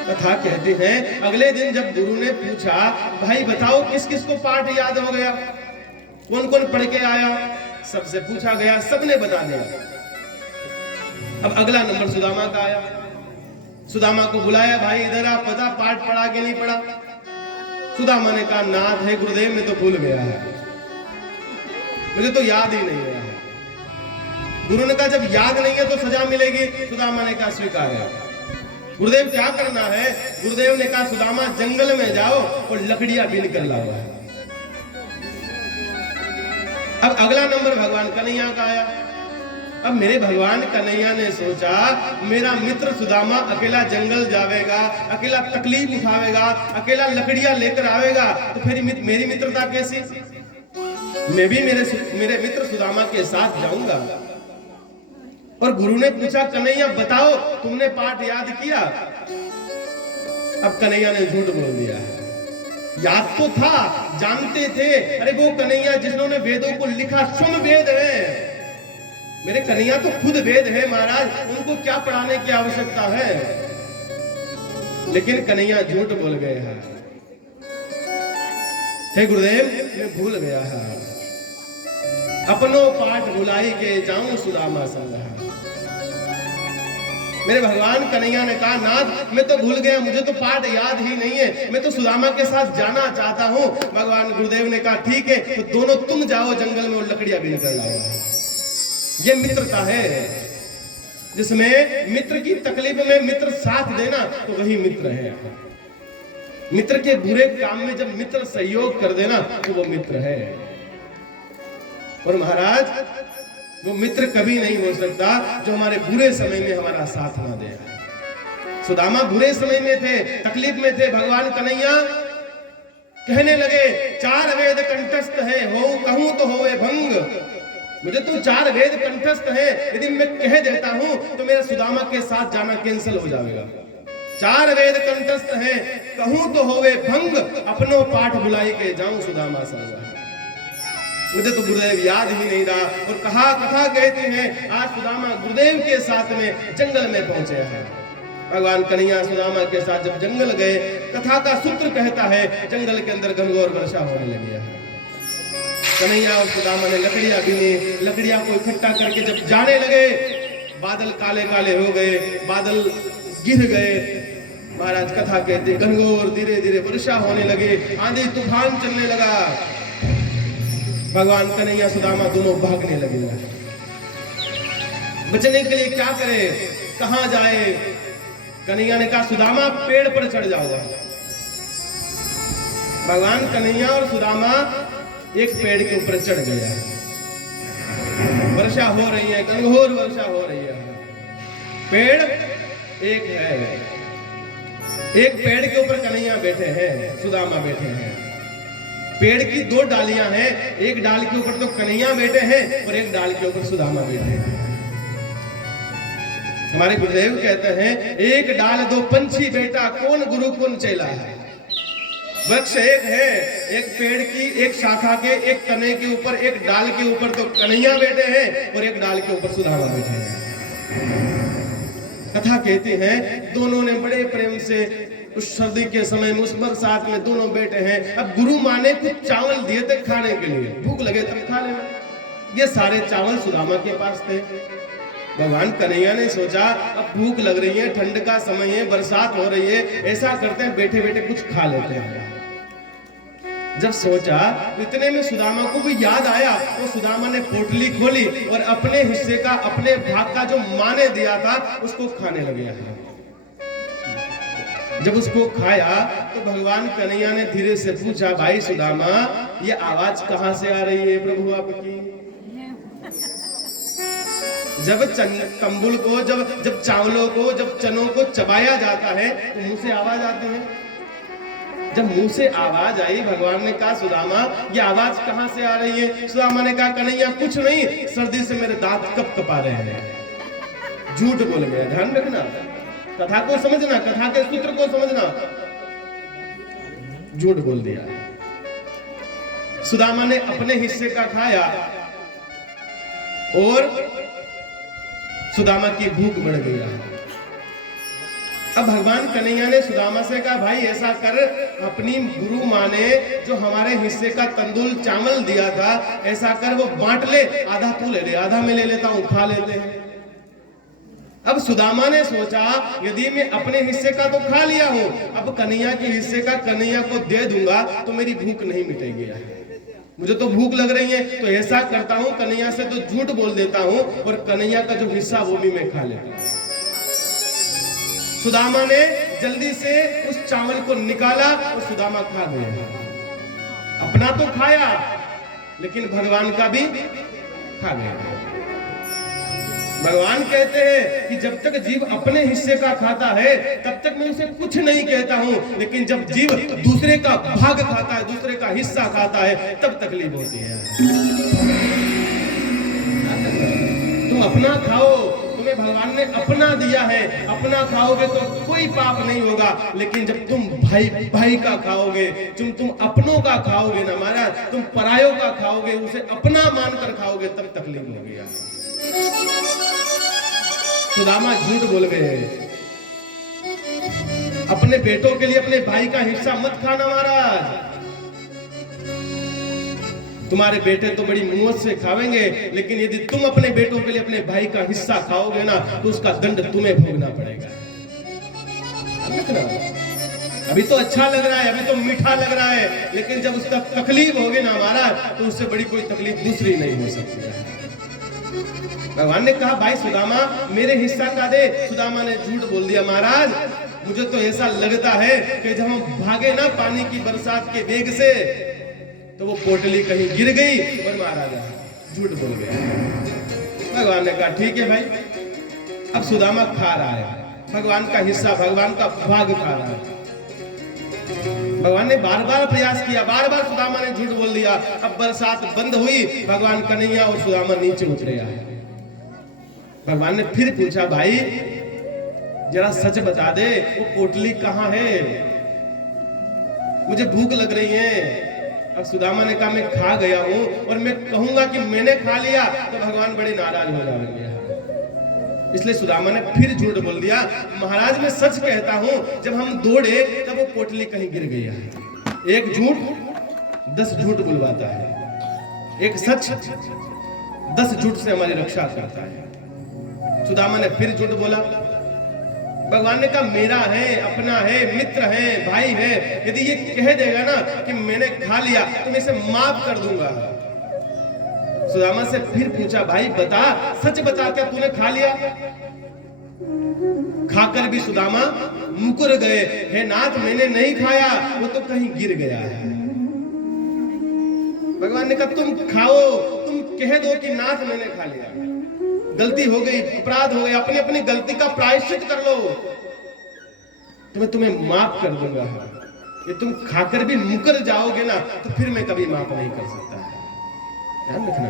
कथा कहते हैं अगले दिन जब गुरु ने पूछा, भाई बताओ किस किस को पाठ याद हो गया, कौन कौन पढ़ के आया, सबसे पूछा गया, सबने बता दिया। अब अगला नंबर सुदामा का आया। सुदामा को बुलाया, भाई इधर आ, पता पाठ पढ़ा के नहीं पढ़ा? सुदामा ने कहा नाथ है गुरुदेव, मैं तो भूल गया है, मुझे तो याद ही नहीं है। गुरु ने कहा जब याद नहीं है तो सजा मिलेगी। सुदामा ने कहा स्वीकार है। गुरुदेव क्या करना है? गुरुदेव ने कहा सुदामा जंगल में जाओ और लकड़ियां बीन कर लाओ। अब अगला नंबर भगवान कन्हैया का आया। अब मेरे भगवान कन्हैया ने सोचा मेरा मित्र सुदामा अकेला जंगल जावेगा, अकेला तकलीफ उठावेगा, अकेला लकड़ियां लेकर आवेगा, तो फिर मेरी मित्रता कैसी? मैं भी मेरे मित्र सुदामा के साथ जाऊंगा। और गुरु ने पूछा कन्हैया बताओ तुमने पाठ याद किया? अब कन्हैया ने झूठ बोल दिया है। याद तो था, जानते थे। अरे वो कन्हैया जिन्होंने वेदों को लिखा, स्वयं वेद है। मेरे कन्हैया तो खुद वेद है महाराज, उनको क्या पढ़ाने की आवश्यकता है? लेकिन कन्हैया झूठ बोल गए हैं। हे गुरुदेव मैं भूल गया है, अपनो पाठ भुलाई के जाऊं सुदामा संग। मेरे भगवान कन्हैया ने कहा नाथ मैं तो भूल गया, मुझे तो पाठ याद ही नहीं है, मैं तो सुदामा के साथ जाना चाहता हूं। भगवान गुरुदेव ने कहा ठीक है, तो दोनों तुम जाओ जंगल में और लकड़ियां बीन कर लाओ। ये मित्रता है, जिसमें मित्र की तकलीफ में मित्र साथ देना, तो वही मित्र है। मित्र के बुरे काम में जब मित्र सहयोग कर देना तो वो मित्र है। और महाराज वो मित्र कभी नहीं हो सकता जो हमारे बुरे समय में हमारा साथ ना दे। सुदामा बुरे समय में थे, तकलीफ में थे। भगवान कन्हैया कहने लगे 4 वेद कंठस्थ है, हो कहूं तो होवे भंग। मुझे तो 4 वेद कंठस्थ है, यदि मैं कह देता हूं तो मेरा सुदामा के साथ जाना कैंसिल हो जाएगा। 4 वेद कंठस्थ है, कहूं तो होवे भंग, अपनो पाठ बुलाई के जाऊं सुदामा संग। मुझे तो गुरुदेव याद ही नहीं रहा। और कहा कथा कहते हैं आज सुदामा गुरुदेव के साथ में जंगल में पहुंचे हैं। भगवान कन्हैया सुदामा के साथ जब जंगल गए, कथा का सूत्र कहता है जंगल के अंदर घनघोर वर्षा होने लगी है। कन्हैया और सुदामा ने लकड़ियां बीनी, लकड़ियां को इकट्ठा करके जब जाने लगे, बादल काले काले हो गए, बादल गिर गए। महाराज कथा कहते घनघोर धीरे धीरे वर्षा होने लगी, आंधी तूफान चलने लगा। भगवान कन्हैया सुदामा दोनों भागने लगे। बचने के लिए क्या करे, कहां जाए? कन्हैया ने कहा सुदामा पेड़ पर चढ़ जाओ। भगवान कन्हैया और सुदामा एक पेड़ के ऊपर चढ़ गया। वर्षा हो रही है, घनघोर वर्षा हो रही है। पेड़ एक है, एक पेड़ के ऊपर कन्हैया बैठे हैं, सुदामा बैठे हैं। पेड़ की 2 डालियां हैं, एक डाल के ऊपर तो कन्हैया बैठे हैं और एक डाल के ऊपर सुदामा बैठे हैं। हमारे गुरुदेव कहते हैं एक डाल 2 पंछी बेटा, कौन गुरु कौन चेला है। वृक्ष एक है, एक पेड़ की एक शाखा के एक तने के ऊपर, एक डाल के ऊपर तो कन्हैया बैठे हैं और एक डाल के ऊपर सुदामा बैठे हैं। कथा कहती है दोनों ने बड़े प्रेम से उस सर्दी के समय में, उस बरसात में दोनों बैठे हैं। अब गुरु माँ ने कुछ चावल दिए थे खाने के लिए, भूख लगे तब खा लेना। ये सारे चावल सुदामा के पास थे। भगवान कन्हैया ने सोचा अब भूख लग रही है, ठंड का समय है, बरसात हो रही है, ऐसा करते हैं बैठे बैठे कुछ खा लेते हैं। जब सोचा इतने में सुदामा को भी याद आया, वो सुदामा ने पोटली खोली और अपने हिस्से का, अपने भाग का जो माँ ने दिया था उसको खाने लगे। जब उसको खाया तो भगवान कन्हैया ने धीरे से पूछा भाई सुदामा ये आवाज कहां से आ रही है प्रभु आपकी? जब कंबुल को, जब चावलों को, जब चनों को चबाया जाता है तो मुंह से आवाज आती है। जब मुंह से आवाज आई, भगवान ने कहा सुदामा ये आवाज कहां से आ रही है? सुदामा ने कहा कन्हैया कुछ नहीं, सर्दी से मेरे दांत कपकपा रहे हैं। झूठ बोल गया। ध्यान रखना, कथा को समझना, कथा के सूत्र को समझना। झूठ बोल दिया। सुदामा ने अपने हिस्से का खाया और सुदामा की भूख बढ़ गई। अब भगवान कन्हैया ने सुदामा से कहा भाई ऐसा कर, अपनी गुरु माँ ने जो हमारे हिस्से का तंदुल चावल दिया था ऐसा कर वो बांट ले, आधा तू ले ले, आधा मैं ले लेता हूं, खा लेते हैं। अब सुदामा ने सोचा यदि मैं अपने हिस्से का तो खा लिया हूं, अब कन्हैया के हिस्से का कन्हैया को दे दूंगा तो मेरी भूख नहीं मिटेगी। मुझे तो भूख लग रही है, तो ऐसा करता हूं कन्हैया से तो झूठ बोल देता हूं और कन्हैया का जो हिस्सा वो भी मैं खा लेता हूं। सुदामा ने जल्दी से उस चावल को निकाला और सुदामा खा गया। अपना तो खाया लेकिन भगवान का भी खा गया। भगवान कहते हैं कि जब तक जीव अपने हिस्से का खाता है तब तक मैं उसे कुछ नहीं कहता हूं, लेकिन जब जीव दूसरे का भाग खाता है, दूसरे का हिस्सा खाता है, तब तकलीफ होती है। तुम अपना खाओ, तुम्हें भगवान ने अपना दिया है, अपना खाओगे तो कोई पाप नहीं होगा, लेकिन जब तुम भाई का खाओगे, तुम अपनों का खाओगे ना महाराज, तुम परायों का खाओगे, उसे अपना मानकर खाओगे, तब तकलीफ होगी। सुदामा झूठ बोल गए। अपने बेटों के लिए अपने भाई का हिस्सा मत खाना महाराज। तुम्हारे बेटे तो बड़ी मुंह से खावेंगे, लेकिन यदि तुम अपने बेटों के लिए अपने भाई का हिस्सा खाओगे ना तो उसका दंड तुम्हें भोगना पड़ेगा। अभी तो अच्छा लग रहा है, अभी तो मीठा लग रहा है, लेकिन जब उसका तकलीफ होगी ना महाराज तो उससे बड़ी कोई तकलीफ दूसरी नहीं हो सकती है। भगवान ने कहा भाई सुदामा मेरे हिस्सा का दे। सुदामा ने झूठ बोल दिया महाराज मुझे तो ऐसा लगता है कि जब हम भागे ना पानी की बरसात के वेग से, तो वो पोटली कहीं गिर गई और महाराजा झूठ बोल गए। भगवान ने कहा ठीक है भाई, अब सुदामा खा रहा है, भगवान का हिस्सा, भगवान का भाग खा रहा है। भगवान ने बार बार प्रयास किया, बार बार सुदामा ने झूठ बोल दिया। अब बरसात बंद हुई, भगवान कन्हैया और सुदामा नीचे उतरे आए। भगवान ने फिर पूछा, भाई जरा सच बता दे, वो पोटली कहाँ है, मुझे भूख लग रही है। अब सुदामा ने कहा मैं खा गया हूं और मैं कहूंगा कि मैंने खा लिया तो भगवान बड़े नाराज हो जाएंगे। इसलिए सुदामा ने फिर झूठ बोल दिया, महाराज मैं सच कहता हूं, जब हम दौड़े तब वो पोटली कहीं गिर गई है। एक झूठ 10 झूठ बुलवाता है, एक सच 10 झूठ से हमारी रक्षा करता है। सुदामा ने फिर झूठ बोला। भगवान ने कहा मेरा है, अपना है, मित्र है, भाई है, यदि ये कह देगा ना कि मैंने खा लिया तो मैं इसे माफ कर दूंगा। सुदामा से फिर पूछा, भाई बता, सच बता, क्या तूने खा लिया? खाकर भी सुदामा मुकर गए, हे नाथ मैंने नहीं खाया, वो तो कहीं गिर गया है। भगवान ने कहा तुम खाओ, तुम कह दो कि नाथ मैंने खा लिया, गलती हो गई, अपराध हो गया, अपनी अपनी गलती का प्रायश्चित कर लो तो मैं तुम्हें माफ कर दूंगा। ये तुम खाकर भी मुकर जाओगे ना तो फिर मैं कभी माफ नहीं कर सकता। ध्यान रखना,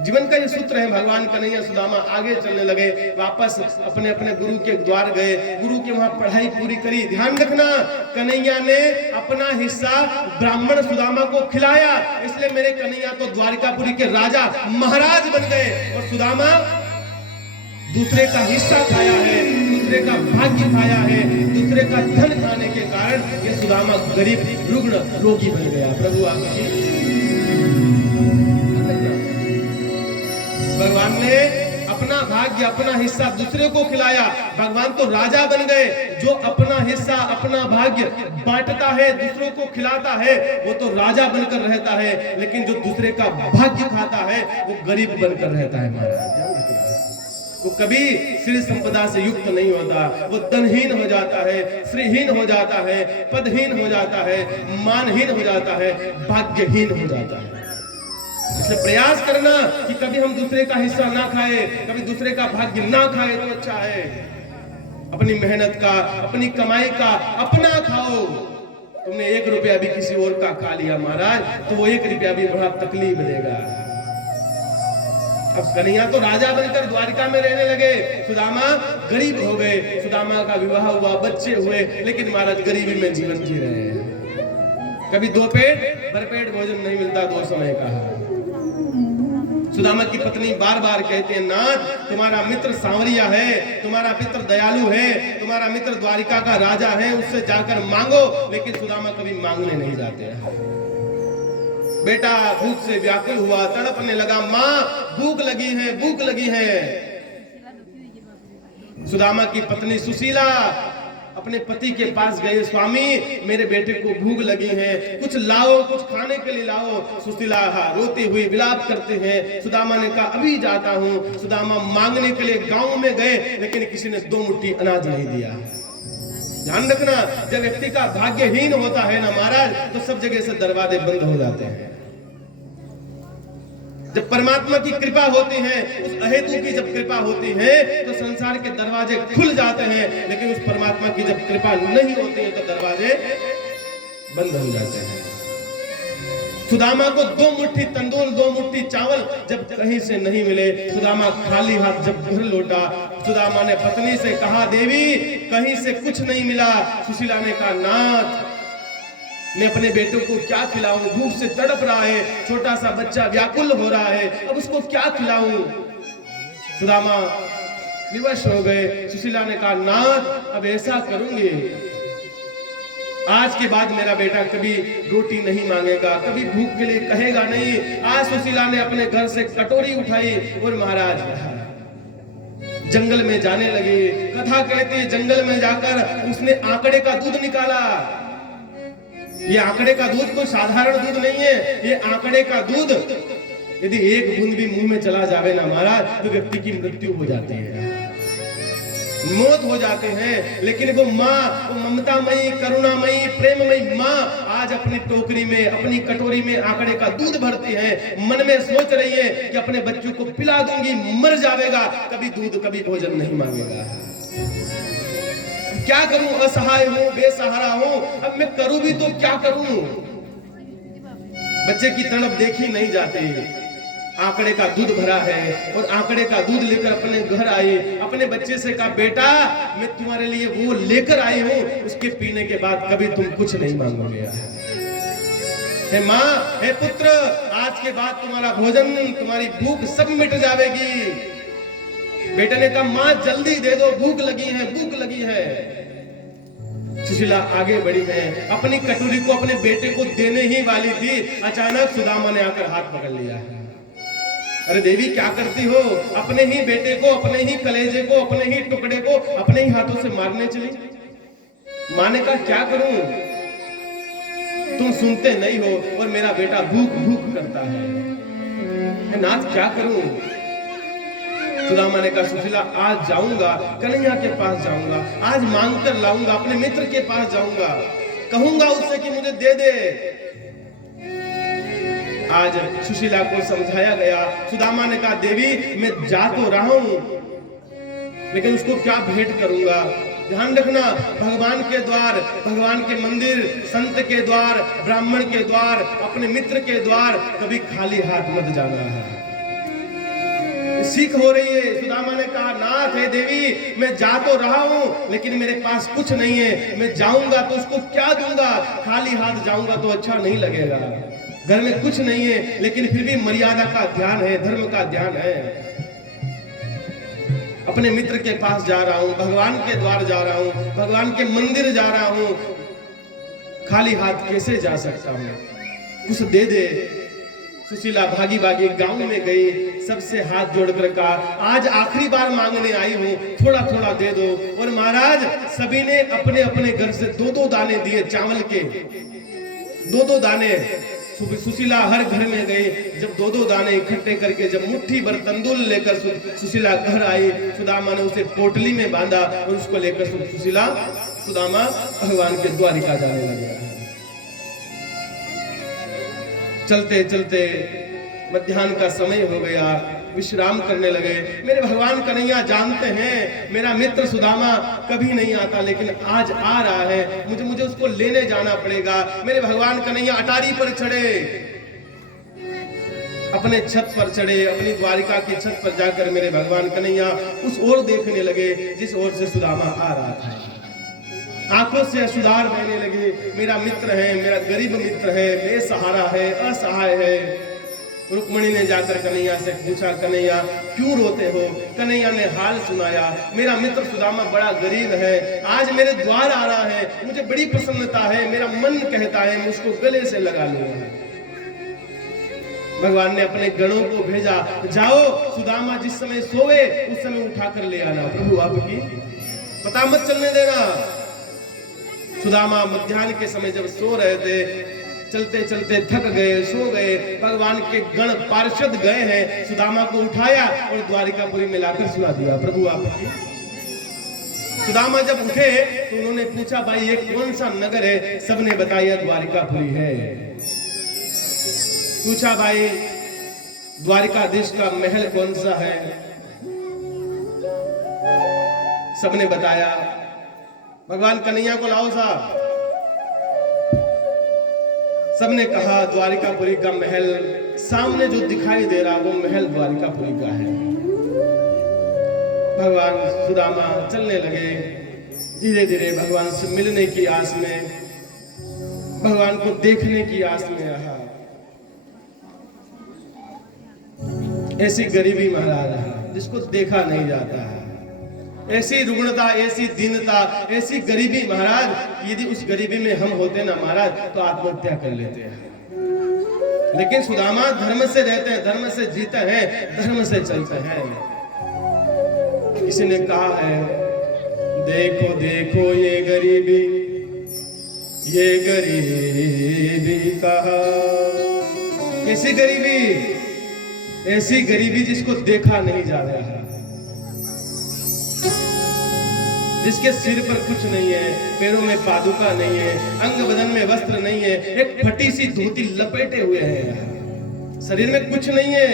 जीवन का ये सूत्र है। भगवान कन्हैया सुदामा आगे चलने लगे, वापस अपने अपने गुरु के द्वार गए, गुरु के वहां पढ़ाई पूरी करी। ध्यान रखना, कन्हैया ने अपना हिस्सा ब्राह्मण सुदामा को खिलाया, इसलिए मेरे कन्हैया तो द्वारिकापुरी के राजा महाराज बन गए। और सुदामा दूसरे का हिस्सा खाया है, दूसरे का भाग्य खाया है, दूसरे का धन खाने के कारण ये सुदामा गरीब रुग्ण रोगी बन गया। प्रभु आपकी भगवान ने अपना भाग्य, अपना हिस्सा दूसरे को खिलाया। भगवान तो राजा बन गए। जो अपना हिस्सा, अपना भाग्य बांटता है, दूसरों को खिलाता है, वो तो राजा बनकर रहता है। लेकिन जो दूसरे का भाग्य खाता है वो गरीब बनकर रहता है। महाराज वो कभी श्री संपदा से युक्त नहीं होता, वो धनहीन हो जाता है, श्रीहीन हो जाता है, पदहीन हो जाता है, मानहीन हो जाता है, भाग्यहीन हो जाता है। इसलिए प्रयास करना कि कभी हम दूसरे का हिस्सा ना खाए, कभी दूसरे का भाग्य ना खाए तो अच्छा है। अपनी मेहनत का, अपनी कमाई का अपना खाओ। तुमने 1 रुपया भी किसी और का खा लिया महाराज तो वो 1 रुपया भी बड़ा तकलीफ देगा। अब कन्हैया तो राजा बनकर द्वारिका में रहने लगे, सुदामा गरीब हो गए। सुदामा का विवाह हुआ, बच्चे हुए, लेकिन महाराज गरीबी में जीवन जी रहे हैं। कभी 2 पेट भरपेट भोजन नहीं मिलता, 2 समय का। सुदामा की पत्नी बार बार कहते हैं, नाथ तुम्हारा मित्र सांवरिया है, तुम्हारा मित्र दयालु है, तुम्हारा मित्र द्वारिका का राजा है, उससे जाकर मांगो। लेकिन सुदामा कभी मांगने नहीं जाते हैं। बेटा भूख से व्याकुल हुआ, तड़पने लगा, माँ भूख लगी है, भूख लगी है। सुदामा की पत्नी सुशीला अपने पति के पास गए, स्वामी मेरे बेटे को भूख लगी है, कुछ लाओ, कुछ खाने के लिए लाओ। सुशीला रोती हुई विलाप करते हैं। सुदामा ने कहा अभी जाता हूँ। सुदामा मांगने के लिए गांव में गए, लेकिन किसी ने 2 मुट्ठी अनाज नहीं दिया। ध्यान रखना, जब व्यक्ति का भाग्यहीन होता है ना महाराज, तो सब जगह से दरवाजे बंद हो जाते हैं। जब परमात्मा की कृपा होती है, उस अहेतु की जब कृपा होती है तो संसार के दरवाजे खुल जाते हैं। लेकिन उस परमात्मा की जब कृपा नहीं होती है तो दरवाजे बंद हो जाते हैं। सुदामा को 2 मुट्ठी तंदूर, 2 मुट्ठी चावल जब कहीं से नहीं मिले, सुदामा खाली हाथ जब घर लौटा, सुदामा ने पत्नी से कहा, देवी कहीं से कुछ नहीं मिला। सुशीला ने कहा, नाथ मैं अपने बेटों को क्या खिलाऊं, भूख से तड़प रहा है, छोटा सा बच्चा व्याकुल हो रहा है, अब उसको क्या खिलाऊं। सुदामा विवश हो गए। सुशीला ने कहा, नाथ अब ऐसा करूंगी, आज के बाद मेरा बेटा कभी रोटी नहीं मांगेगा, कभी भूख के लिए कहेगा नहीं। आज सुशीला ने अपने घर से कटोरी उठाई और महाराज जंगल में जाने लगे। कथा कहती है, जंगल में जाकर उसने आंकड़े का दूध निकाला। ये आंकड़े का दूध कोई साधारण दूध नहीं है। ये आंकड़े का दूध यदि 1 बूंद भी मुंह में चला जावे ना महाराज तो व्यक्ति की मृत्यु हो जाती है। मौत हो जाते हैं, लेकिन वो माँ, वो ममतामयी, करुणामयी, प्रेममयी माँ आज अपनी टोकरी में, अपनी कटोरी में आंकड़े का दूध भरती है, मन में सोच रही है कि अपने बच्चों को पिला दूंगी, मर जाएगा, कभी दूध कभी भोजन नहीं मांगेगा। क्या करूं, असहाय हूं, बेसहारा हूं, अब मैं करूं भी तो क्या करूं। बच्चे की तड़प देखी नहीं जाती। आंकड़े का दूध भरा है और आंकड़े का दूध लेकर अपने घर आई, अपने बच्चे से कहा, बेटा मैं तुम्हारे लिए वो लेकर आई हूं, उसके पीने के बाद कभी तुम कुछ नहीं मांगोगे। हे माँ, हे पुत्र, आज के बाद तुम्हारा भोजन, तुम्हारी भूख सब मिट जाएगी। बेटे ने कहा, माँ जल्दी दे दो, भूख लगी है, भूख लगी है। सुशीला आगे बढ़ी है, अपनी कटोरी को अपने बेटे को देने ही वाली थी, अचानक सुदामा ने आकर हाथ पकड़ लिया है। अरे देवी क्या करती हो, अपने ही बेटे को, अपने ही कलेजे को, अपने ही टुकड़े को अपने ही हाथों से मारने चली। मां ने कहा, क्या करूं, तुम सुनते नहीं हो और मेरा बेटा भूख भूख करता है, नाथ क्या करूं। सुदामा ने कहा, सुशीला आज जाऊंगा, कन्हैया के पास जाऊंगा, आज मांग कर लाऊंगा, अपने मित्र के पास जाऊंगा, कहूंगा उससे कि मुझे दे दे। आज सुशीला को समझाया गया। सुदामा ने कहा, देवी मैं जा तो रहा हूं, लेकिन उसको क्या भेंट करूंगा। ध्यान रखना, भगवान के द्वार, भगवान के मंदिर, संत के द्वार, ब्राह्मण के द्वार, अपने मित्र के द्वार कभी खाली हाथ मत जाना है। सीख हो रही है। सुदामा ने कहा, नाथ है देवी, मैं जा तो रहा हूं, लेकिन मेरे पास कुछ नहीं है, मैं जाऊंगा तो उसको क्या दूंगा, खाली हाथ जाऊंगा तो अच्छा नहीं लगेगा। घर में कुछ नहीं है, लेकिन फिर भी मर्यादा का ध्यान है, धर्म का ध्यान है। अपने मित्र के पास जा रहा हूं, भगवान के द्वार जा रहा हूं, भगवान के मंदिर जा रहा हूं, खाली हाथ कैसे जा सकता हूं, कुछ दे दे। सुशीला भागी भागी गांव में गई, सबसे हाथ जोड़कर कहा, आज आखिरी बार मांगने आई हूं, थोड़ा थोड़ा दे दो। और महाराज सभी ने अपने अपने घर से 2-2 दाने दिए, चावल के 2-2 दाने। सुशीला हर घर में गई, जब 2-2 दाने इकट्ठे करके जब मुट्ठी भर तंदूर लेकर सुशीला घर आई, सुदामा ने उसे पोटली में बांधा और उसको लेकर सुदामा भगवान के द्वारिका जाने लगे। चलते चलते मध्याह्न का समय हो गया, विश्राम करने लगे। मेरे भगवान कन्हैया जानते हैं मेरा मित्र सुदामा कभी नहीं आता, लेकिन आज आ रहा है, मुझे उसको लेने जाना पड़ेगा। मेरे भगवान कन्हैया अटारी पर चढ़े, अपने छत पर चढ़े, अपनी द्वारिका की छत पर जाकर मेरे भगवान कन्हैया उस ओर देखने लगे जिस ओर से सुदामा आ रहा था। आंखों से अश्रुधार बहने लगे। मेरा मित्र है, मेरा गरीब मित्र है, बेसहारा है, असहाय है। रुक्मणी ने जाकर कन्हैया से पूछा, कन्हैया क्यों रोते हो। कन्हैया ने हाल सुनाया, मेरा मित्र सुदामा बड़ा गरीब है, आज मेरे द्वार आ रहा है, मुझे बड़ी प्रसन्नता है, मेरा मन कहता है मैं उसको गले से लगा लूंगा। भगवान ने अपने गणों को भेजा, जाओ सुदामा जिस समय सोए उस समय उठाकर ले आना, प्रभु आपकी पता मत चलने देना। सुदामा मध्याह्न के समय जब सो रहे थे, चलते चलते थक गए, सो गए, भगवान के गण पार्षद गए हैं, सुदामा को उठाया और द्वारिकापुरी में लाकर सुला दिया, प्रभु आपकी। सुदामा जब उठे तो उन्होंने पूछा, भाई ये कौन सा नगर है। सबने बताया द्वारिकापुरी है। पूछा, भाई द्वारिकाधीश का महल कौन सा है। सबने बताया। भगवान कन्हैया को लाओ साहब। सबने कहा द्वारिकापुरी का महल, सामने जो दिखाई दे रहा वो महल द्वारिकापुरी का है। भगवान सुदामा चलने लगे, धीरे धीरे भगवान से मिलने की आस में, भगवान को देखने की आस में रहा। ऐसी गरीबी महाराज जिसको देखा नहीं जाता है, ऐसी रुग्णता, ऐसी दीनता, ऐसी गरीबी महाराज, यदि उस गरीबी में हम होते ना महाराज तो आत्महत्या कर लेते हैं। लेकिन सुदामा धर्म से रहते हैं, धर्म से जीते हैं, धर्म से चलते हैं। किसी ने कहा है, देखो देखो ये गरीबी कहा। कैसी गरीबी? ऐसी गरीबी जिसको देखा नहीं जा रहा है। जिसके सिर पर कुछ नहीं है, पैरों में पादुका नहीं है, अंग बदन में वस्त्र नहीं है, एक फटी सी धोती लपेटे हुए हैं, शरीर में कुछ नहीं है,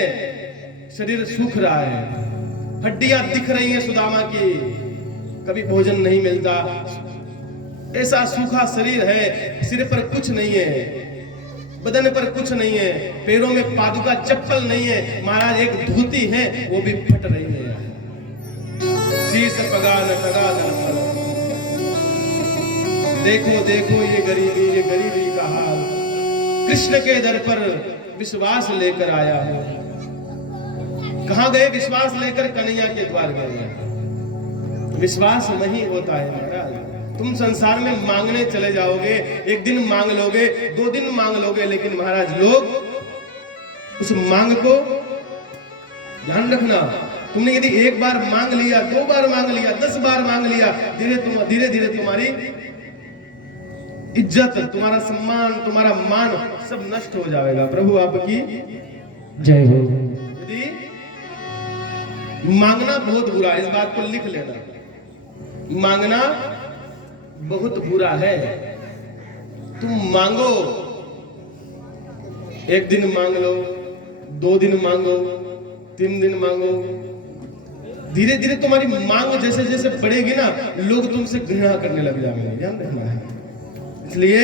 शरीर सूख रहा है, हड्डियां दिख रही हैं सुदामा की, कभी भोजन नहीं मिलता, ऐसा सूखा शरीर है, सिर पर कुछ नहीं है, बदन पर कुछ नहीं है, पैरों में पादुका चप्पल नहीं है, महाराज एक धोती है वो भी फट रही है, शीश पगा न टगा न फल। देखो देखो ये गरीबी का हाल, कृष्ण के दर पर विश्वास लेकर आया हूं। कहां गए विश्वास लेकर? कन्हैया के द्वार गए। विश्वास नहीं होता है महाराज, तुम संसार में मांगने चले जाओगे, एक दिन मांग लोगे, 2 दिन मांग लोगे, लेकिन महाराज लोग उस मांग को ध्यान रखना, तुमने यदि एक बार मांग लिया, 2 बार मांग लिया, 10 बार मांग लिया, धीरे धीरे तुम्हारी इज्जत, तुम्हारा सम्मान, तुम्हारा मान सब नष्ट हो जाएगा। प्रभु आपकी जय हो। यदि मांगना बहुत बुरा है, इस बात को लिख लेना, मांगना बहुत बुरा है। तुम मांगो, 1 दिन मांग लो, 2 दिन मांगो, 3 दिन मांगो, धीरे धीरे तुम्हारी मांग जैसे जैसे बढ़ेगी ना, लोग तुमसे घृणा करने लग जाएंगे, ध्यान रखना है। इसलिए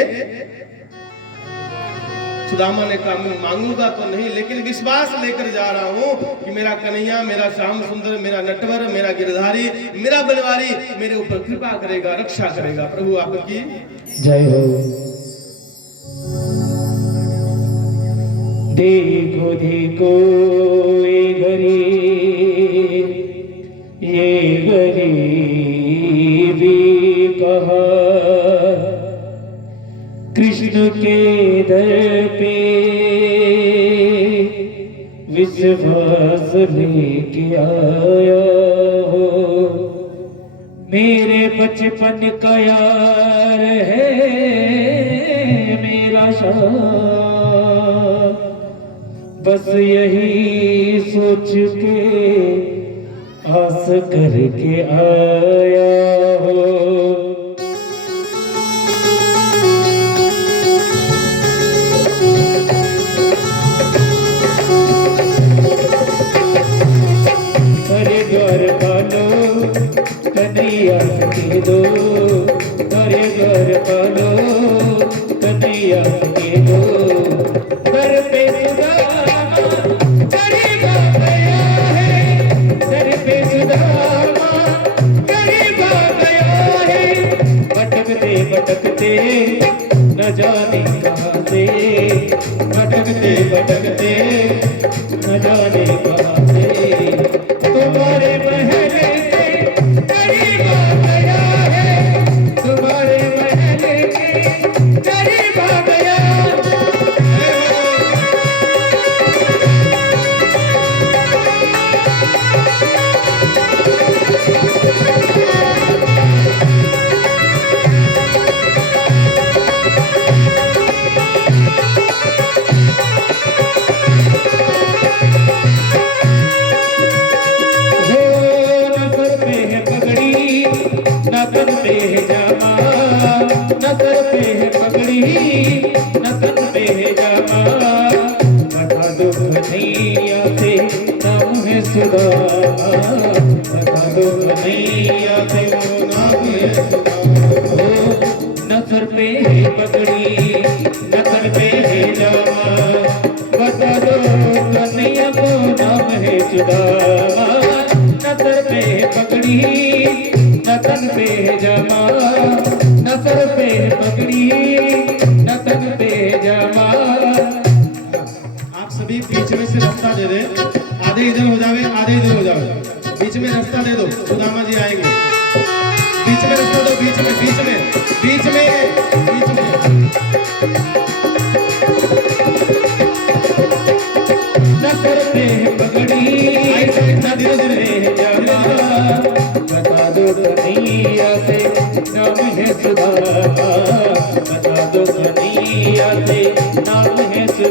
सुदामा ने कहा मैं मांगूंगा तो नहीं, लेकिन विश्वास लेकर जा रहा हूं कि मेरा कन्हैया, मेरा श्याम सुंदर, मेरा नटवर, मेरा गिरधारी, मेरा बनवारी मेरे ऊपर कृपा करेगा, रक्षा करेगा। प्रभु आपकी जय हो। देखो देखो ये गरीबी कहा, कृष्ण के दर पे विश्वास लेके आया हो, मेरे बचपन का यार है मेरा शाह, बस यही सोच के आस करके आया हो। अरे द्वार पालो कन्हैया के दो, अरे द्वार पालो कन्हैया के दो, घर पे सुदामा गरीब आ गया है, घर पे सुदामा गरीब आ गया है, भटकते न जाने कहां से, भटकते न जाने कहां से, तुम्हारे महल से गरीब आ गया है, तुम्हारे महल से गरीब आ गया। नजर पे है पगड़ी, नजर पे है जामा, बता दो कन्हैया से नाम है सुदामा, बता दो कन्हैया से वो नाम है सुदामा। नजर पे है पगड़ी, नजर पे है जामा, बता दो कन्हैया को नाम है सुदामा। नजर पे है पगड़ी, नजर पे है जामा, नजर पे पगड़ी, नजर पे जमा। आप सभी बीच में से रास्ता दे दे, आधे इधर हो जावे, आधे इधर हो जावे, बीच में रास्ता दे दो, सुदामा जी आएंगे, बीच में रास्ता दो, बीच में बीच में बीच में बीच में। नजर पे पगड़ी, नजर पे जमा, बता दो कन्हैया से नाम है सुदामा, बता दो कन्हैया से नाम है सुदामा।